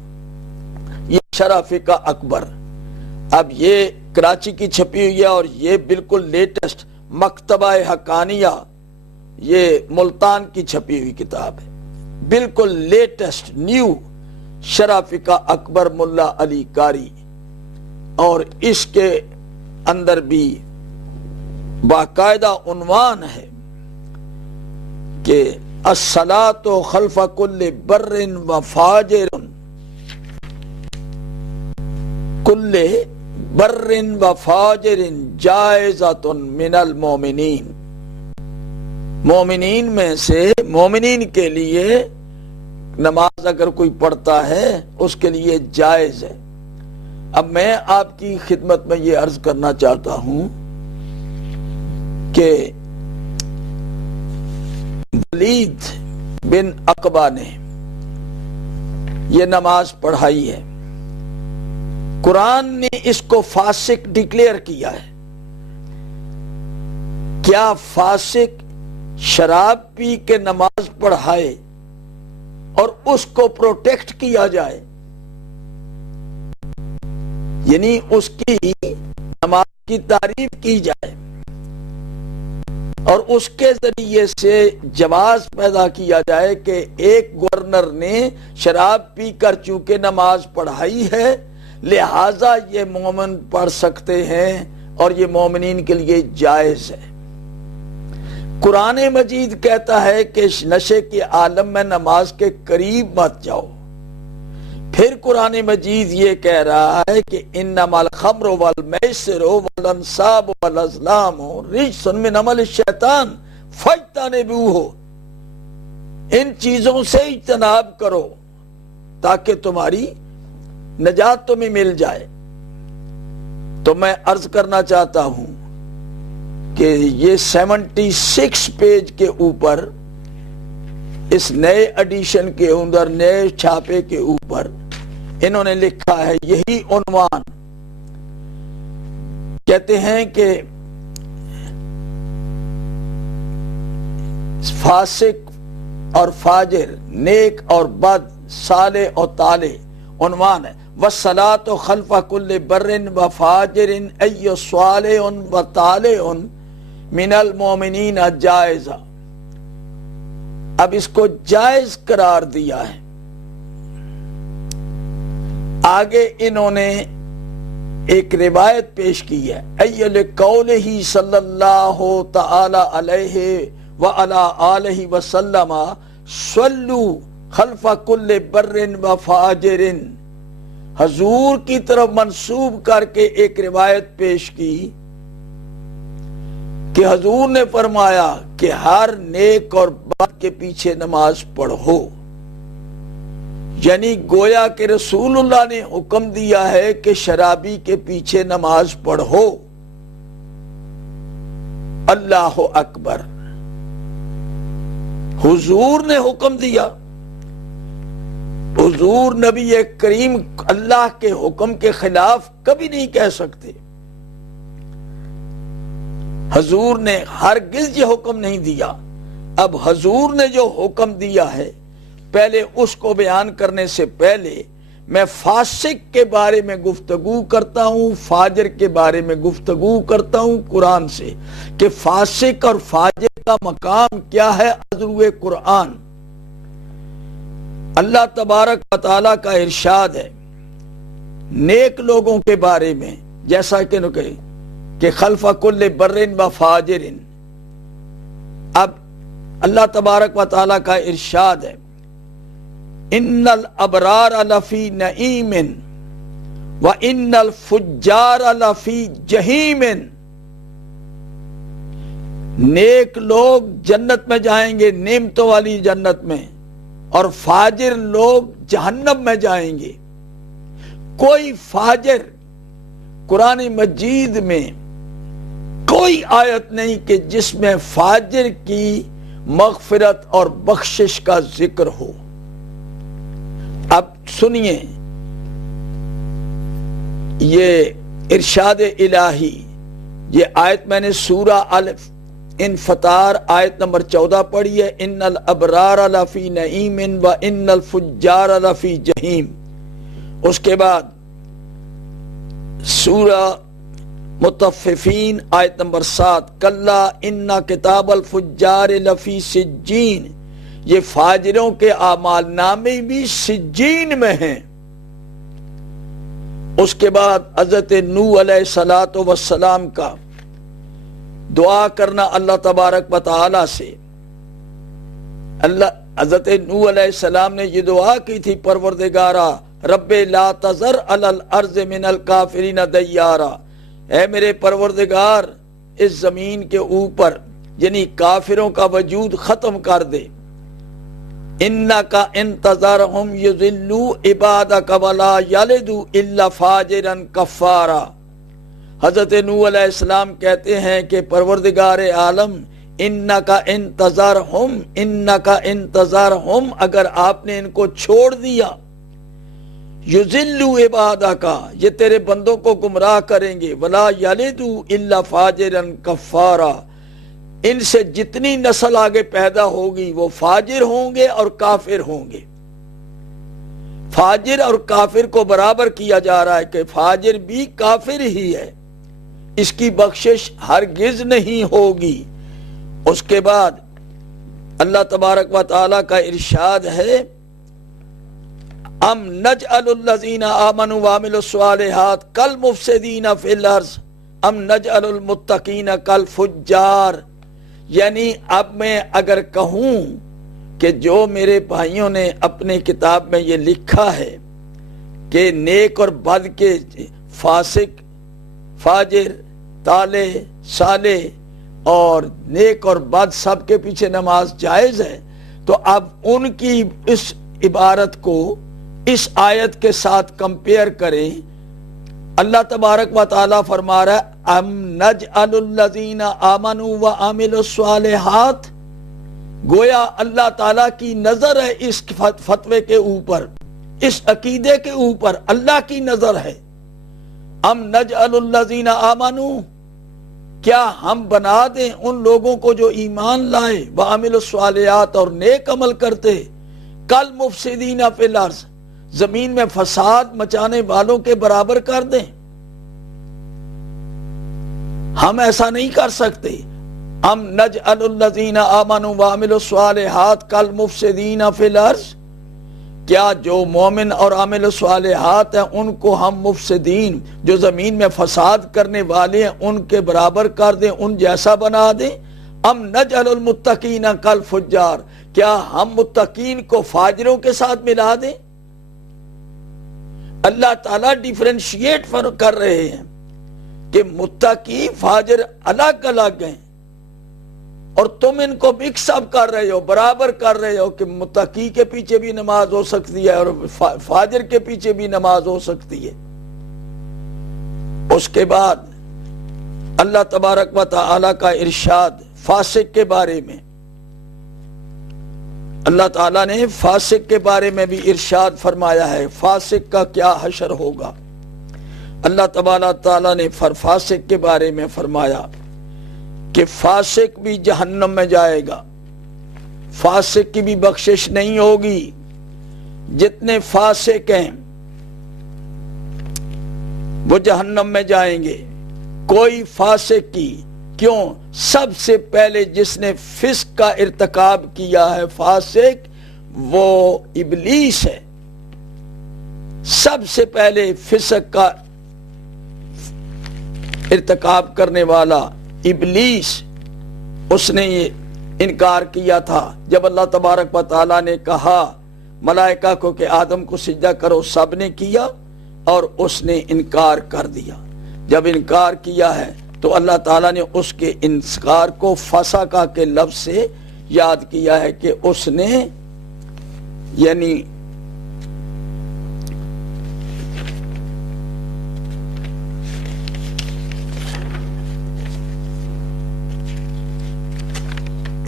یہ شرح فقہ اکبر، اب یہ کراچی کی چھپی ہوئی ہے اور یہ بالکل لیٹسٹ مکتبہ حقانیہ، یہ ملتان کی چھپی ہوئی کتاب ہے، بالکل لیٹسٹ نیو شرح فقہ اکبر ملا علی قاری، اور اس کے اندر بھی باقاعدہ عنوان ہے کہ الصلاۃ خلف کل بر و فاجر، کل بر و فاجر جائزۃ من المومنین، مومنین میں سے مومنین کے لیے نماز اگر کوئی پڑھتا ہے اس کے لیے جائز ہے۔ اب میں آپ کی خدمت میں یہ عرض کرنا چاہتا ہوں کہ ولید بن عقبہ نے یہ نماز پڑھائی ہے، قرآن نے اس کو فاسق ڈکلیئر کیا ہے۔ کیا فاسق شراب پی کے نماز پڑھائے اور اس کو پروٹیکٹ کیا جائے، یعنی اس کی نماز کی تعریف کی جائے اور اس کے ذریعے سے جواز پیدا کیا جائے کہ ایک گورنر نے شراب پی کر چونکہ نماز پڑھائی ہے لہذا یہ مومن پڑھ سکتے ہیں اور یہ مومنین کے لیے جائز ہے۔ قرآن مجید کہتا ہے کہ نشے کے عالم میں نماز کے قریب مت جاؤ، پھر قرآن مجید یہ کہہ رہا ہے کہ انما الخمر والمیسر والانصاب والازلام رجس من عمل الشیطان فاجتنبوہ، ان چیزوں سے اجتناب کرو تاکہ تمہاری نجات تمہیں مل جائے۔ تو میں عرض کرنا چاہتا ہوں کہ یہ 76 پیج کے اوپر اس نئے ایڈیشن کے اندر، نئے چھاپے کے اوپر انہوں نے لکھا ہے یہی عنوان، کہتے ہیں کہ فاسق اور فاجر، نیک اور بد، صالح اور طالح، عنوان ہے وَالصَّلَاةُ خَلْفَ كُلِّ بَرٍّ وَفَاجِرٍ أَيُّ صَالِحٌ وَطَالِحٌ مِنَ الْمُؤْمِنِينَ جائزہ۔ اب اس کو جائز قرار دیا ہے۔ آگے انہوں نے ایک روایت پیش کی ہے أَيَّ لِقَوْلِهِ صلی اللہ تعالی علیہ وعلی آلہ وسلم صلوا خلف کل بر و فاجر، حضور کی طرف منسوب کر کے ایک روایت پیش کی کہ حضور نے فرمایا کہ ہر نیک اور بد کے پیچھے نماز پڑھو، یعنی گویا کہ رسول اللہ نے حکم دیا ہے کہ شرابی کے پیچھے نماز پڑھو۔ اللہ اکبر، حضور نے حکم دیا۔ حضور نبی کریم اللہ کے حکم کے خلاف کبھی نہیں کہہ سکتے۔ حضور نے ہرگز یہ حکم نہیں دیا اب حضور نے جو حکم دیا ہے پہلے اس کو بیان کرنے سے پہلے میں فاسق کے بارے میں گفتگو کرتا ہوں، فاجر کے بارے میں گفتگو کرتا ہوں قرآن سے، کہ فاسق اور فاجر کا مقام کیا ہے ازروِ قرآن۔ اللہ تبارک و تعالیٰ کا ارشاد ہے نیک لوگوں کے بارے میں، جیسا کہ خلف کل برٍ و فاجر۔ اب اللہ تبارک و تعالیٰ کا ارشاد ہے ان الابرار لفی نعیم و ان الفجار لفی جہیم۔ نیک لوگ جنت میں جائیں گے، نعمتوں والی جنت میں، اور فاجر لوگ جہنم میں جائیں گے۔ کوئی فاجر قرآن مجید میں کوئی آیت نہیں کہ جس میں فاجر کی مغفرت اور بخشش کا ذکر ہو۔ اب سنیے یہ ارشاد الہی، یہ آیت میں نے سورہ الانفطار آیت نمبر 14 پڑھی ہے، ان الابرار لفی نعیم و ان الفجار لفی جہیم۔ اس کے بعد سورہ مطففین آیت نمبر 7 کلا ان کتاب الفجار لفی سجین، یہ فاجروں کے اعمال نامے بھی سجین میں ہیں۔ اس کے بعد حضرت نوح علیہ السلام کا دعا کرنا اللہ تبارک و تعالی سے۔ حضرت نوح علیہ السلام نے یہ دعا کی تھی، پروردگارا رب لا تذر علی الارض من الکافرین دیارا، اے میرے پروردگار اس زمین کے اوپر یعنی کافروں کا وجود ختم کر دے۔ انکا انتظرہم یضلوا عبادک ولا یلدوا الا فاجرا کفارا۔ حضرت نوح علیہ السلام کہتے ہیں کہ پروردگار عالم انکا انتظرہم، اگر آپ نے ان کو چھوڑ دیا، یضلوا عبادک، یہ تیرے بندوں کو گمراہ کریں گے، ولا یلدوا الا فاجرا کفارا، ان سے جتنی نسل آگے پیدا ہوگی وہ فاجر ہوں گے اور کافر ہوں گے۔ فاجر اور کافر کو برابر کیا جا رہا ہے کہ فاجر بھی کافر ہی ہے، اس کی بخشش ہرگز نہیں ہوگی۔ اس کے بعد اللہ تبارک و تعالی کا ارشاد ہے ام نجعل الذین آمنوا وعملوا الصالحات کالمفسدین فی الارض ام نجعل المتقین کالفجار۔ یعنی اب میں اگر کہوں کہ جو میرے بھائیوں نے اپنے کتاب میں یہ لکھا ہے کہ نیک اور بد کے فاسق، فاجر، طالع، صالح اور نیک اور بد سب کے پیچھے نماز جائز ہے، تو اب ان کی اس عبارت کو اس آیت کے ساتھ کمپیئر کریں۔ اللہ تبارک و تعالیٰ فرما رہا ہے ام نجعل الذین آمنوا وعملوا الصالحات، گویا اللہ تعالیٰ کی نظر ہے اس فتوے کے اوپر، اس عقیدے کے اوپر اللہ کی نظر ہے۔ ام نجعل الذین آمنوا، کیا ہم بنا دیں ان لوگوں کو جو ایمان لائے، وعملوا الصالحات اور نیک عمل کرتے، کالمفسدین فی الارض، زمین میں فساد مچانے والوں کے برابر کر دیں؟ ہم ایسا نہیں کر سکتے۔ ام نجعل الذین آمنوا وعملوا الصالحات کالمفسدین فی الارض، کیا جو مومن اور عامل الصالحات ہیں ان کو ہم مفسدین، جو زمین میں فساد کرنے والے ہیں، ان کے برابر کر دیں، ان جیسا بنا دیں؟ ام نجعل المتقین کالفجار، کیا ہم متقین کو فاجروں کے ساتھ ملا دیں؟ اللہ تعالیٰ ڈیفرینشیٹ کر رہے ہیں کہ متقی فاجر الگ الگ ہیں، اور تم ان کو مکس اپ کر رہے ہو، برابر کر رہے ہو کہ متقی کے پیچھے بھی نماز ہو سکتی ہے اور فاجر کے پیچھے بھی نماز ہو سکتی ہے۔ اس کے بعد اللہ تبارک و تعالی کا ارشاد فاسق کے بارے میں، اللہ تعالیٰ نے فاسق کے بارے میں بھی ارشاد فرمایا ہے، فاسق کا کیا حشر ہوگا۔ اللہ تبارک تعالیٰ نے فاسق کے بارے میں فرمایا کہ فاسق بھی جہنم میں جائے گا، فاسق کی بھی بخشش نہیں ہوگی. جتنے فاسق ہیں وہ جہنم میں جائیں گے. کوئی فاسق کی کیوں؟ سب سے پہلے جس نے فسق کا ارتکاب کیا ہے فاسق وہ ابلیس ہے. سب سے پہلے فسق کا ارتکاب کرنے والا ابلیس، اس نے یہ انکار کیا تھا. جب اللہ تبارک و تعالیٰ نے کہا ملائکہ کو کہ آدم کو سجدہ کرو، سب نے کیا اور اس نے انکار کر دیا. جب انکار کیا ہے تو اللہ تعالیٰ نے اس کے انکار کو فسقہ کے لفظ سے یاد کیا ہے کہ اس نے یعنی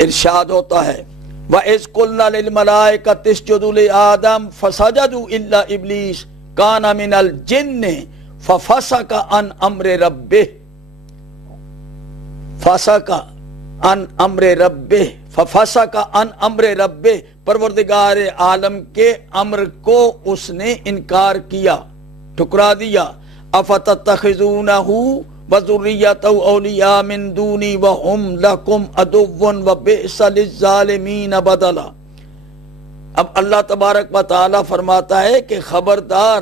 ارشاد ہوتا ہے وَإِذْ قُلْنَا لِلْمَلَائِكَةِ اسْجُدُوا لِآدَمَ فَسَجَدُوا إِلَّا إِبْلِيسَ كَانَ مِنَ الْجِنِّ فَفَسَقَ عَنْ أَمْرِ رَبِّهِ فَفَسَقَ عَنْ أَمْرِ رَبِّهِ پروردگار عالم کے امر کو اس نے انکار کیا، ٹھکرا دیا. أَفَتَتَّخِذُونَهُ وَذُرِّيَّتَهُ أَوْلِيَاءَ مِن دُونِي وَهُمْ لَكُمْ عَدُوٌّ وَبِئْسَ لِلظَّالِمِينَ بَدَلًا. اب اللہ تبارک و تعالی فرماتا ہے کہ خبردار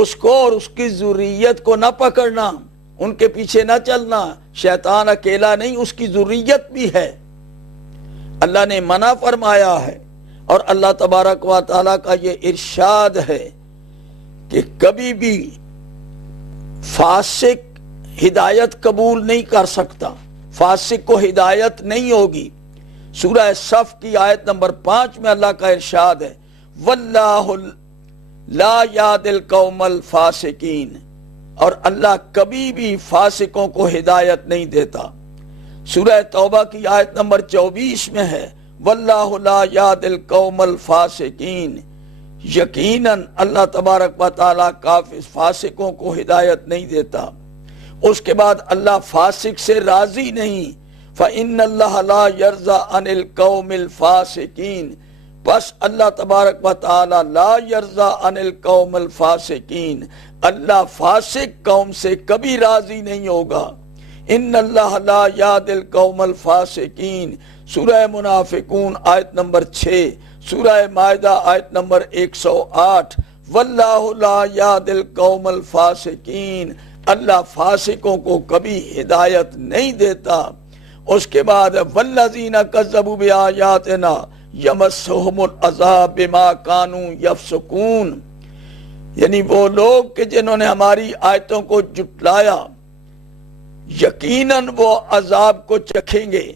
اس کو اور اس کی ذریت کو نہ پکڑنا، ان کے پیچھے نہ چلنا. شیطان اکیلا نہیں، اس کی ذریت بھی ہے. اللہ نے منع فرمایا ہے. اور اللہ تبارک و تعالی کا یہ ارشاد ہے کہ کبھی بھی فاسق ہدایت قبول نہیں کر سکتا، فاسق کو ہدایت نہیں ہوگی. سورہ صف کی آیت نمبر 5 میں اللہ کا ارشاد ہے واللہ لا یہدی القوم الفاسقین، اور اللہ کبھی بھی فاسقوں کو ہدایت نہیں دیتا. سورہ توبہ کی آیت نمبر 24 میں ہے واللہ لا یہدی القوم الفاسقین، یقیناً اللہ تبارک و تعالیٰ کافی فاسقوں کو ہدایت نہیں دیتا. اس کے بعد اللہ فاسق سے راضی نہیں. فَإِنَّ اللَّهَ لَا يَرْضَىٰ عَنِ الْقَوْمِ الْفَاسِقِينَ، بس اللہ تبارک و تعالیٰ لا يَرْضَىٰ عَنِ الْقَوْمِ الْفَاسِقِينَ، اللہ فاسق قوم سے کبھی راضی نہیں ہوگا. إِنَّ اللَّهَ لَا يَهْدِي الْقَوْمَ الْفَاسِقِينَ، سورہ منافقون آیت نمبر 6، سورہ مائدہ آیت نمبر 108 واللہ لا یہدی القوم الفاسقین، اللہ فاسقوں کو کبھی ہدایت نہیں دیتا. اس کے بعد والذین کذبوا بآیاتنا یمسہم العذاب بما کانوا یفسقون، یعنی وہ لوگ کہ جنہوں نے ہماری آیتوں کو جھٹلایا یقیناً وہ عذاب کو چکھیں گے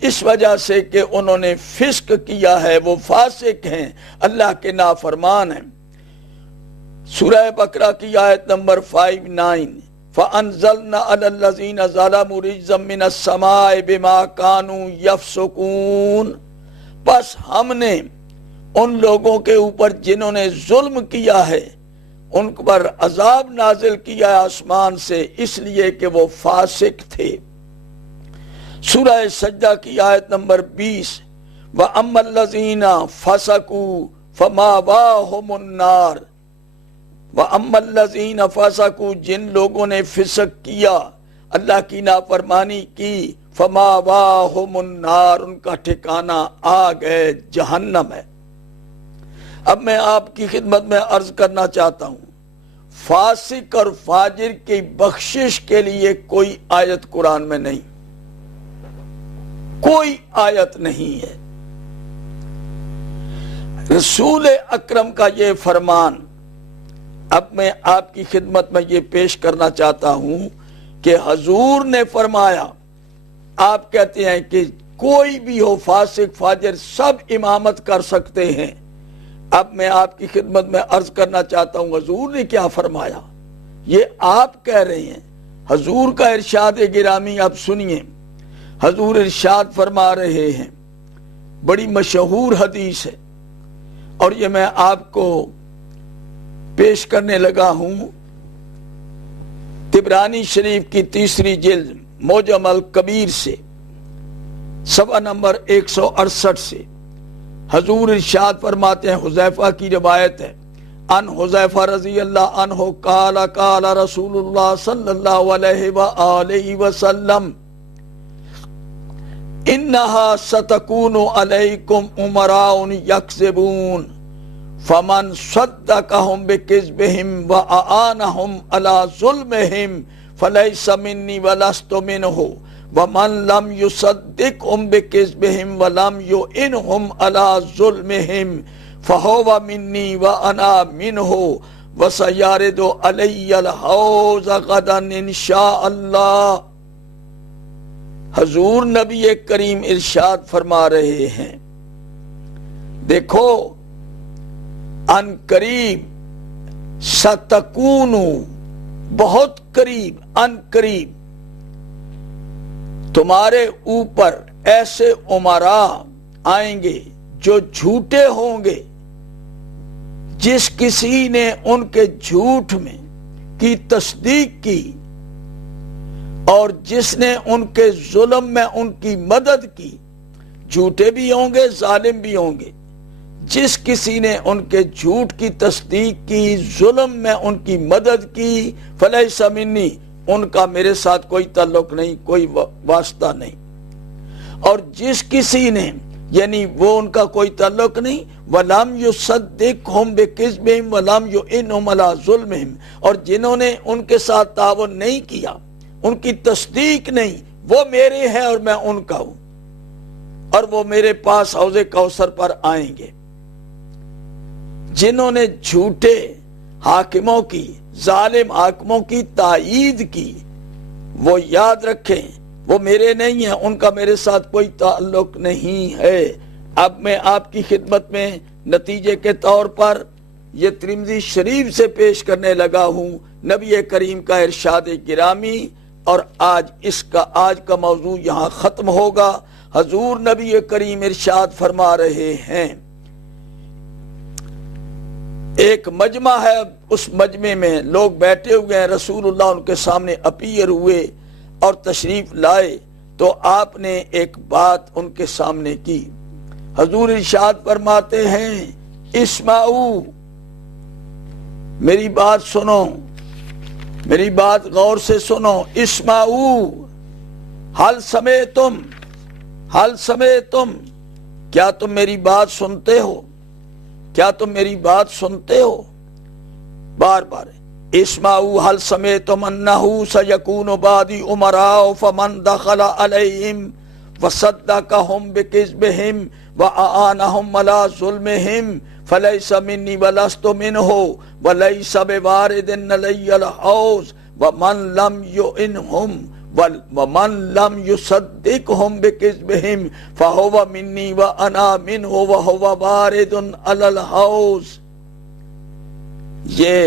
اس وجہ سے کہ انہوں نے فسق کیا ہے، وہ فاسق ہیں، اللہ کے نافرمان ہیں. سورہ بقرہ کی آیت نمبر 59 فَأَنزَلْنَا عَلَى الَّذِينَ ظَلَمُوا رِجْزًا مِّنَ السَّمَاءِ بِمَا كَانُوا يَفْسُقُونَ، بس ہم نے ان لوگوں کے اوپر جنہوں نے ظلم کیا ہے ان پر عذاب نازل کیا آسمان سے اس لیے کہ وہ فاسق تھے. سورہ سجدہ کی آیت نمبر 20 وَأَمَّا الَّذِينَ فَسَقُوا فَمَأْوَاهُمُ النَّارُ، وَأَمَّا الَّذِينَ فَسَقُوا، جن لوگوں نے فسق کیا، اللہ کی نافرمانی کی، فَمَأْوَاهُمُ النَّارُ، ان کا ٹھکانہ آگ ہے، جہنم ہے. اب میں آپ کی خدمت میں عرض کرنا چاہتا ہوں فاسق اور فاجر کی بخشش کے لیے کوئی آیت قرآن میں نہیں، کوئی آیت نہیں ہے. رسول اکرم کا یہ فرمان اب میں آپ کی خدمت میں یہ پیش کرنا چاہتا ہوں کہ حضور نے فرمایا، آپ کہتے ہیں کہ کوئی بھی ہو فاسق فاجر سب امامت کر سکتے ہیں. اب میں آپ کی خدمت میں عرض کرنا چاہتا ہوں حضور نے کیا فرمایا. یہ آپ کہہ رہے ہیں، حضور کا ارشاد گرامی آپ سنیے. حضور ارشاد فرما رہے ہیں، بڑی مشہور حدیث ہے اور یہ میں آپ کو پیش کرنے لگا ہوں. طبرانی شریف کی 3 جلد معجم الکبیر سے صفحہ نمبر 168 سے حضور ارشاد فرماتے ہیں، حذیفہ کی روایت ہے، ان حذیفہ رضی اللہ عنہ قال قال رسول اللہ صلی اللہ علیہ وآلہ وسلم انہا ستکون علیکم امراء یکذبون فمن صدقہم بکذبہم واعانہم علی ظلمہم فلیس منی ولست منہ ومن لم یصدقہم بکذبہم ولم یعنہم علی ظلمہم فہو منی وانا منہ وسیارد علی الحوض غدا انشاء اللہ۔ حضور نبی کریم ارشاد فرما رہے ہیں، دیکھو ان قریب، ستکونو بہت قریب، ان قریب تمہارے اوپر ایسے امراء آئیں گے جو جھوٹے ہوں گے، جس کسی نے ان کے جھوٹ میں کی تصدیق کی اور جس نے ان کے ظلم میں ان کی مدد کی، جھوٹے بھی ہوں گے ظالم بھی ہوں گے، جس کسی نے ان کے جھوٹ کی تصدیق کی، ظلم میں ان کی مدد کی، فلیس منی، ان کا میرے ساتھ کوئی تعلق نہیں، کوئی واسطہ نہیں، اور جس کسی نے یعنی وہ ان کا کوئی تعلق نہیں، وَلَمْ يُصَدِّقْهُمْ بِكِذْبِهِمْ وَلَمْ يُعِنْهُمْ عَلَىٰ ظُلْمِهِمْ، اور جنہوں نے ان کے ساتھ تعاون نہیں کیا، ان کی تصدیق نہیں، وہ میرے ہیں اور میں ان کا ہوں، اور وہ میرے پاس حوض کوثر پر آئیں گے۔ جنہوں نے جھوٹے حاکموں کی، ظالم حاکموں کی تائید کی، وہ یاد رکھیں وہ میرے نہیں ہیں، ان کا میرے ساتھ کوئی تعلق نہیں ہے۔ اب میں آپ کی خدمت میں نتیجے کے طور پر یہ ترمذی شریف سے پیش کرنے لگا ہوں نبی کریم کا ارشاد گرامی، اور آج کا موضوع یہاں ختم ہوگا۔ حضور نبی کریم ارشاد فرما رہے ہیں، ایک مجمع ہے، اس مجمع میں لوگ بیٹھے ہوئے ہیں، رسول اللہ ان کے سامنے اپیئر ہوئے اور تشریف لائے، تو آپ نے ایک بات ان کے سامنے کی۔ حضور ارشاد فرماتے ہیں، اسمعو، میری بات سنو، میری بات غور سے سنو، اسمعو، حل سمعتم، کیا تم میری بات سنتے ہو؟ کیا تم میری بات سنتے ہو؟ بار بار اسمعوا هل سمعتم انه سيكون بعدي امراء فمن دخل عليهم وصدقهم بكذبهم واعانهم على ظلمهم فليس مني ولست منه وليس بوارد علي الحوض ومن لم يعنهم ومن لم يصدقهم بكذبهم فهو مني وانا منه وهو وارد على الحوض۔ یہ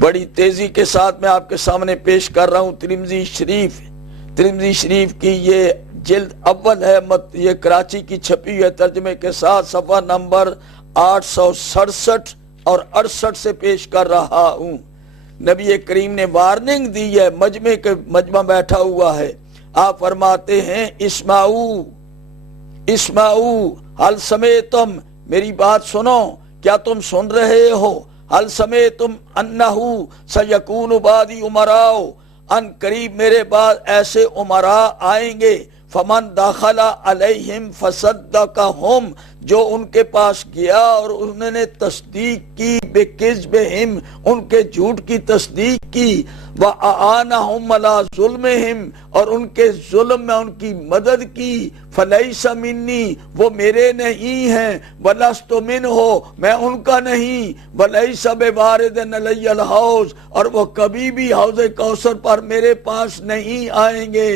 بڑی تیزی کے ساتھ میں آپ کے سامنے پیش کر رہا ہوں ترمذی شریف کی یہ جلد اول ہے، یہ کراچی کی چھپی ہوئی ترجمے کے ساتھ صفحہ نمبر 867 اور 68 سے پیش کر رہا ہوں۔ نبی کریم نے وارننگ دی ہے، مجمع بیٹھا ہوا ہے، آپ فرماتے ہیں اسمعو حل سمعتم، میری بات سنو، کیا تم سن رہے ہو؟ حل سمعتم انہو سیکون بعدی امراء، ان قریب میرے بعد ایسے امراء آئیں گے، فمن داخل علیہم فصدقہم، جو ان کے پاس گیا اور انہوں نے تصدیق کی، بکذبہم، ان کے جھوٹ کی تصدیق کی، وَأَعَانَهُمْ عَلَىٰ ظُلْمِهِمْ، اور ان کے ظلم میں ان کی مدد کی، فَلَيْسَ مِنِّي، وہ میرے نہیں ہیں، وَلَسْتُ مِنْهُ، میں ان کا نہیں، وَلَيْسَ بِوَارِدٍ عَلَيَّ الْحَوْض، اور وہ کبھی بھی حوض کوثر پر میرے پاس نہیں آئیں گے،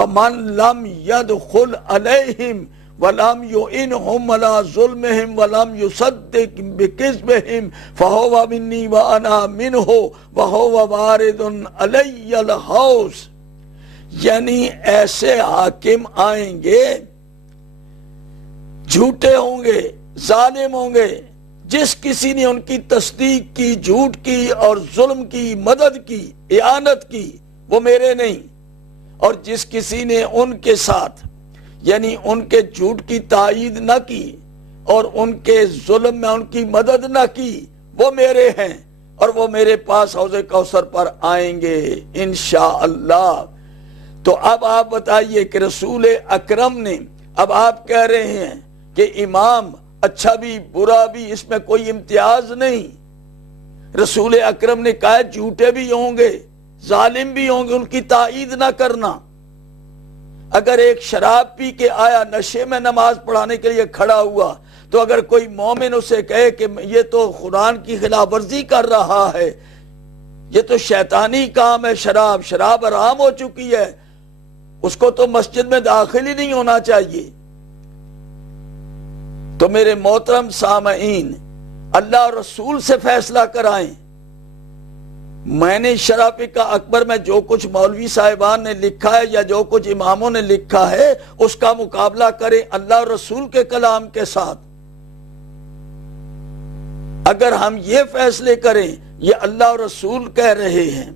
وَمَنْ لَمْ يَدْخُلْ عَلَيْهِمْ وَلَمْ يُعِنْهُمْ عَلَىٰ ظُلْمِهِمْ وَلَمْ يُصَدِّقْ بِكِذْبِهِمْ فَهُوَ مِنِّي وَأَنَا مِنْهُ وَهُوَ وَارِدٌ عَلَيَّ الْحَوْض۔ یعنی ایسے حاکم آئیں گے، جھوٹے ہوں گے، ظالم ہوں گے، جس کسی نے ان کی تصدیق کی، جھوٹ کی اور ظلم کی، مدد کی، اعانت کی، وہ میرے نہیں، اور جس کسی نے ان کے ساتھ یعنی ان کے جھوٹ کی تائید نہ کی اور ان کے ظلم میں ان کی مدد نہ کی، وہ میرے ہیں اور وہ میرے پاس حوض کوثر پر آئیں گے انشاءاللہ۔ تو اب آپ بتائیے کہ رسول اکرم نے، اب آپ کہہ رہے ہیں کہ امام اچھا بھی برا بھی، اس میں کوئی امتیاز نہیں۔ رسول اکرم نے کہا جھوٹے بھی ہوں گے، ظالم بھی ہوں گے، ان کی تائید نہ کرنا۔ اگر ایک شراب پی کے آیا، نشے میں نماز پڑھانے کے لیے کھڑا ہوا، تو اگر کوئی مومن اسے کہے کہ یہ تو قرآن کی خلاف ورزی کر رہا ہے، یہ تو شیطانی کام ہے، شراب حرام ہو چکی ہے، اس کو تو مسجد میں داخل ہی نہیں ہونا چاہیے۔ تو میرے محترم سامعین، اللہ اور رسول سے فیصلہ کرائیں۔ میں نے شرح فقہ اکبر میں جو کچھ مولوی صاحبان نے لکھا ہے یا جو کچھ اماموں نے لکھا ہے، اس کا مقابلہ کریں اللہ اور رسول کے کلام کے ساتھ۔ اگر ہم یہ فیصلے کریں، یہ اللہ اور رسول کہہ رہے ہیں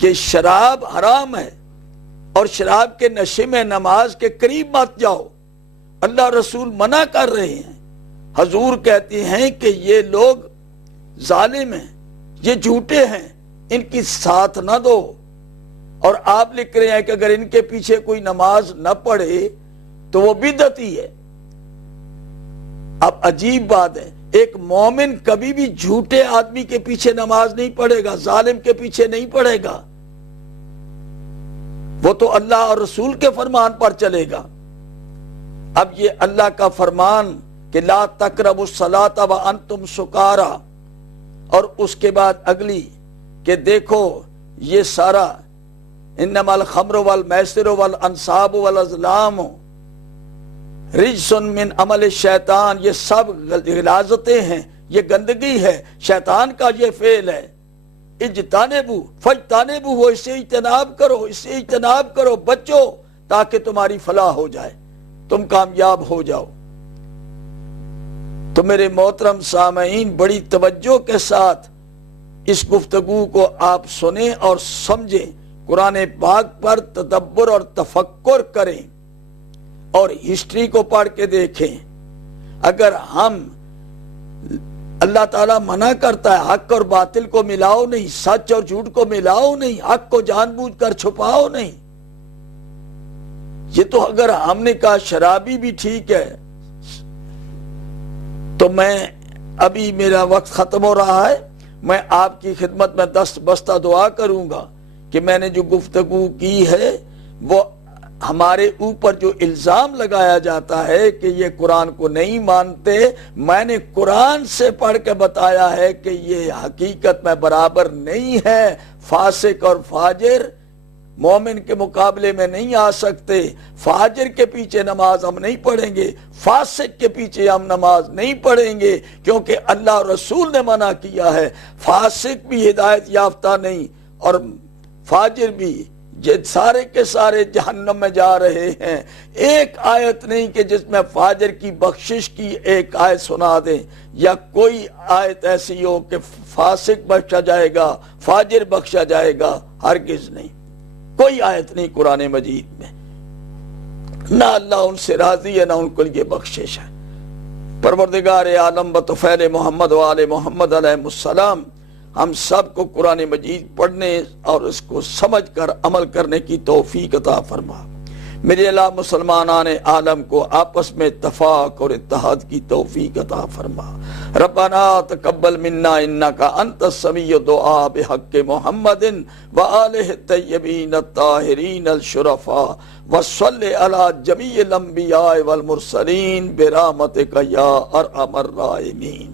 کہ شراب حرام ہے اور شراب کے نشے میں نماز کے قریب مت جاؤ، اللہ اور رسول منع کر رہے ہیں، حضور کہتے ہیں کہ یہ لوگ ظالم ہیں، یہ جھوٹے ہیں، ان کی ساتھ نہ دو، اور آپ لکھ رہے ہیں کہ اگر ان کے پیچھے کوئی نماز نہ پڑھے تو وہ بدعتی ہے۔ اب عجیب بات ہے، ایک مومن کبھی بھی جھوٹے آدمی کے پیچھے نماز نہیں پڑھے گا، ظالم کے پیچھے نہیں پڑھے گا، وہ تو اللہ اور رسول کے فرمان پر چلے گا۔ اب یہ اللہ کا فرمان کہ لا تقربوا الصلاۃ وانتم سکارا، اور اس کے بعد اگلی کہ دیکھو یہ سارا انما الخمر والمیسر والانصاب والازلام رجس من عمل الشیطان، یہ سب غلاظتیں ہیں، یہ گندگی ہے، شیطان کا یہ فعل ہے۔ اجتنبوا فاجتنبوا، اس سے اجتناب کرو، اس سے اجتناب کرو، بچو تاکہ تمہاری فلاح ہو جائے، تم کامیاب ہو جاؤ۔ تو میرے محترم سامعین، بڑی توجہ کے ساتھ اس گفتگو کو آپ سنیں اور سمجھیں، قرآن پاک پر تدبر اور تفکر کریں اور ہسٹری کو پڑھ کے دیکھیں۔ اگر ہم، اللہ تعالیٰ منع کرتا ہے حق اور باطل کو ملاؤ نہیں، سچ اور جھوٹ کو ملاؤ نہیں، حق کو جان بوجھ کر چھپاؤ نہیں۔ یہ تو اگر ہم نے کہا شرابی بھی ٹھیک ہے، تو میں ابھی میرا وقت ختم ہو رہا ہے، میں آپ کی خدمت میں دست بستہ دعا کروں گا کہ میں نے جو گفتگو کی ہے وہ ہمارے اوپر جو الزام لگایا جاتا ہے کہ یہ قرآن کو نہیں مانتے، میں نے قرآن سے پڑھ کے بتایا ہے کہ یہ حقیقت میں برابر نہیں ہے۔ فاسق اور فاجر مومن کے مقابلے میں نہیں آ سکتے۔ فاجر کے پیچھے نماز ہم نہیں پڑھیں گے، فاسق کے پیچھے ہم نماز نہیں پڑھیں گے، کیونکہ اللہ اور رسول نے منع کیا ہے۔ فاسق بھی ہدایت یافتہ نہیں اور فاجر بھی، یہ سارے کے سارے جہنم میں جا رہے ہیں۔ ایک آیت نہیں کہ جس میں فاجر کی بخشش کی ایک آیت سنا دیں، یا کوئی آیت ایسی ہو کہ فاسق بخشا جائے گا، فاجر بخشا جائے گا، ہرگز نہیں، کوئی آیت نہیں قرآن مجید میں، نہ اللہ ان سے راضی ہے نہ ان کو یہ بخشش ہے۔ پروردگار عالم بطفیل محمد و آل محمد علیہ السلام ہم سب کو قرآن مجید پڑھنے اور اس کو سمجھ کر عمل کرنے کی توفیق عطا فرما۔ میرے اللہ مسلمانان عالم کو آپس میں اتفاق اور اتحاد کی توفیق عطا فرما۔ ربنا تقبل منا انک انت السمیع الدعاء بحق محمد وآلہ الطیبین الطاہرین الشرفاء وصلی علی جمیع الانبیاء والمرسلین برحمتک یا ارحم الراحمین۔